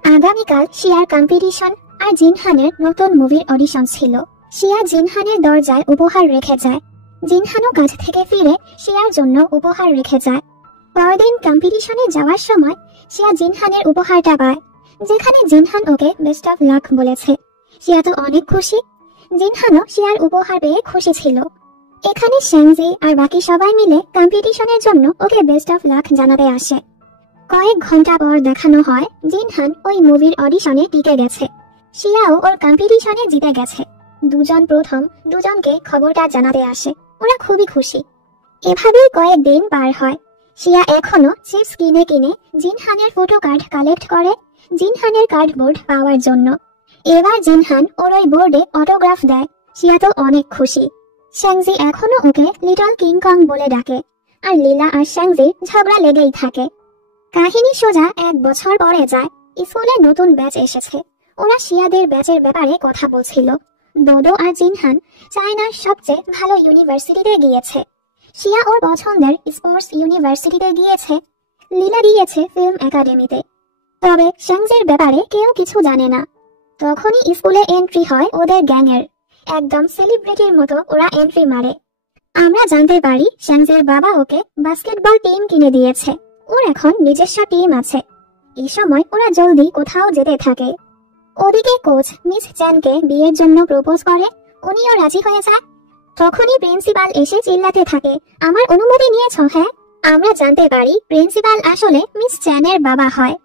আগামীকাল শিয়ার কম্পিটিশন আর জিনহানের নতুন মুভির অডিশন ছিল। শিয়া জিনহানের দরজায় উপহার রেখে যায়। জিনহানও কাজ থেকে ফিরে শিয়ার জন্য উপহার রেখে যায়। পরদিন কম্পিটিশনে যাওয়ার সময় শিয়া জিনহানের উপহারটা পায়, যেখানে জিনহান ওকে বেস্ট অফ লাক বলেছে। শিয়া তো অনেক খুশি। জিনহানও শিয়ার উপহার পেয়ে খুশি ছিল। এখানে শ্যাংজি আর বাকি সবাই মিলে কম্পিটিশনের জন্য ওকে বেস্ট অফ লাক জানাতে আসে। কয়েক ঘন্টা পর দেখানো হয় জিনহান ওই মুভির অডিশনে টিকে গেছে। শিয়াও ওর কম্পিটিশনে জিতে গেছে। দুজন প্রথম দুজনকে খবরটা জানাতে আসে। ওরা খুবই খুশি। এভাবেই কয়েকদিন পার হয়। শিয়া এখনো চিপস কিনে কিনে জিনহানের ফটো কার্ড কালেক্ট করে জিনহানের কার্ডবোর্ড পাওয়ার জন্য। এবার জিনহান ওর ওই বোর্ডে অটোগ্রাফ দেয়। শিয়া তো অনেক খুশি। শ্যাংজি এখনো ওকে লিটল কিং কং বলে ডাকে, আর লীলা আর শ্যাংজির ঝগড়া লেগেই থাকে। কাহিনী সোজা 1 বছর পরে যায়। স্কুলে নতুন ব্যাচ এসেছে। ওরা শিয়াদের ব্যাচের ব্যাপারে কথা বলছিল। দোদো আর জিনহান চায়নার সবচেয়ে ভালো ইউনিভার্সিটিতে গিয়েছে। শিয়া ওর পছন্দের স্পোর্টস ইউনিভার্সিটিতে গিয়েছে। লীলা গিয়েছে ফিল্ম একাডেমিতে। তবে শ্যাংজির ব্যাপারে কেউ কিছু জানে না। তখনই স্কুলে এন্ট্রি হয় ওদের গ্যাংয়ের। একদম সেলিব্রিটির মতো ওরা এন্ট্রি মারে। আমরা জানতে পারি শ্যাংজির বাবা ওকে বাস্কেটবল টিম কিনে দিয়েছে। ওর এখন নিজস্ব টিম আছে। এই সময় ওরা জলদি কোথাও যেতে থাকে। ওদিকে কোচ মিস চ্যানকে বিয়ের জন্য প্রপোজ করে। উনিও রাজি হয়ে যায়। তখনই প্রিন্সিপাল এসে চিল্লাতে থাকে, আমার অনুমতি নিয়েছ? হ্যাঁ। আমরা জানতে পারি প্রিন্সিপাল আসলে মিস চ্যানের বাবা হয়।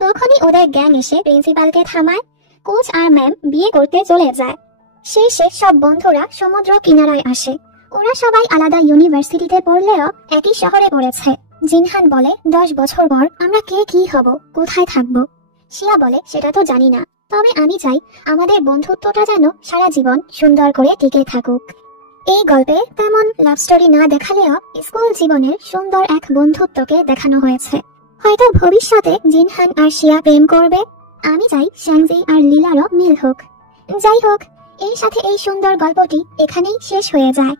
তখনই ওদের গ্যাং এসে প্রিন্সিপালকে থামায়। কোচ আর ম্যাম বিয়ে করতে চলে যায়। শেষে সব বন্ধুরা সমুদ্র কিনারায় আসে। ওরা সবাই আলাদা ইউনিভার্সিটিতে পড়লেও একই শহরে পড়েছে। জিনহান বলে 10 বছর পর আমরা কে কি হব, কোথায় থাকব। শিয়া বলে সেটা তো জানি না, তবে আমি চাই আমাদের বন্ধুত্বটা যেন সারা জীবন সুন্দর করে টিকে থাকুক। এই গল্পে তেমন লাভ স্টোরি না দেখালেও স্কুল জীবনের সুন্দর এক বন্ধুত্বকে দেখানো হয়েছে। হয়তো ভবিষ্যতে জিনহান আর শিয়া প্রেম করবে। আমি চাই শ্যাংজি আর লীলারও মিল হোক। যাই হোক, এর সাথে এই সুন্দর গল্পটি এখানেই শেষ হয়ে যায়।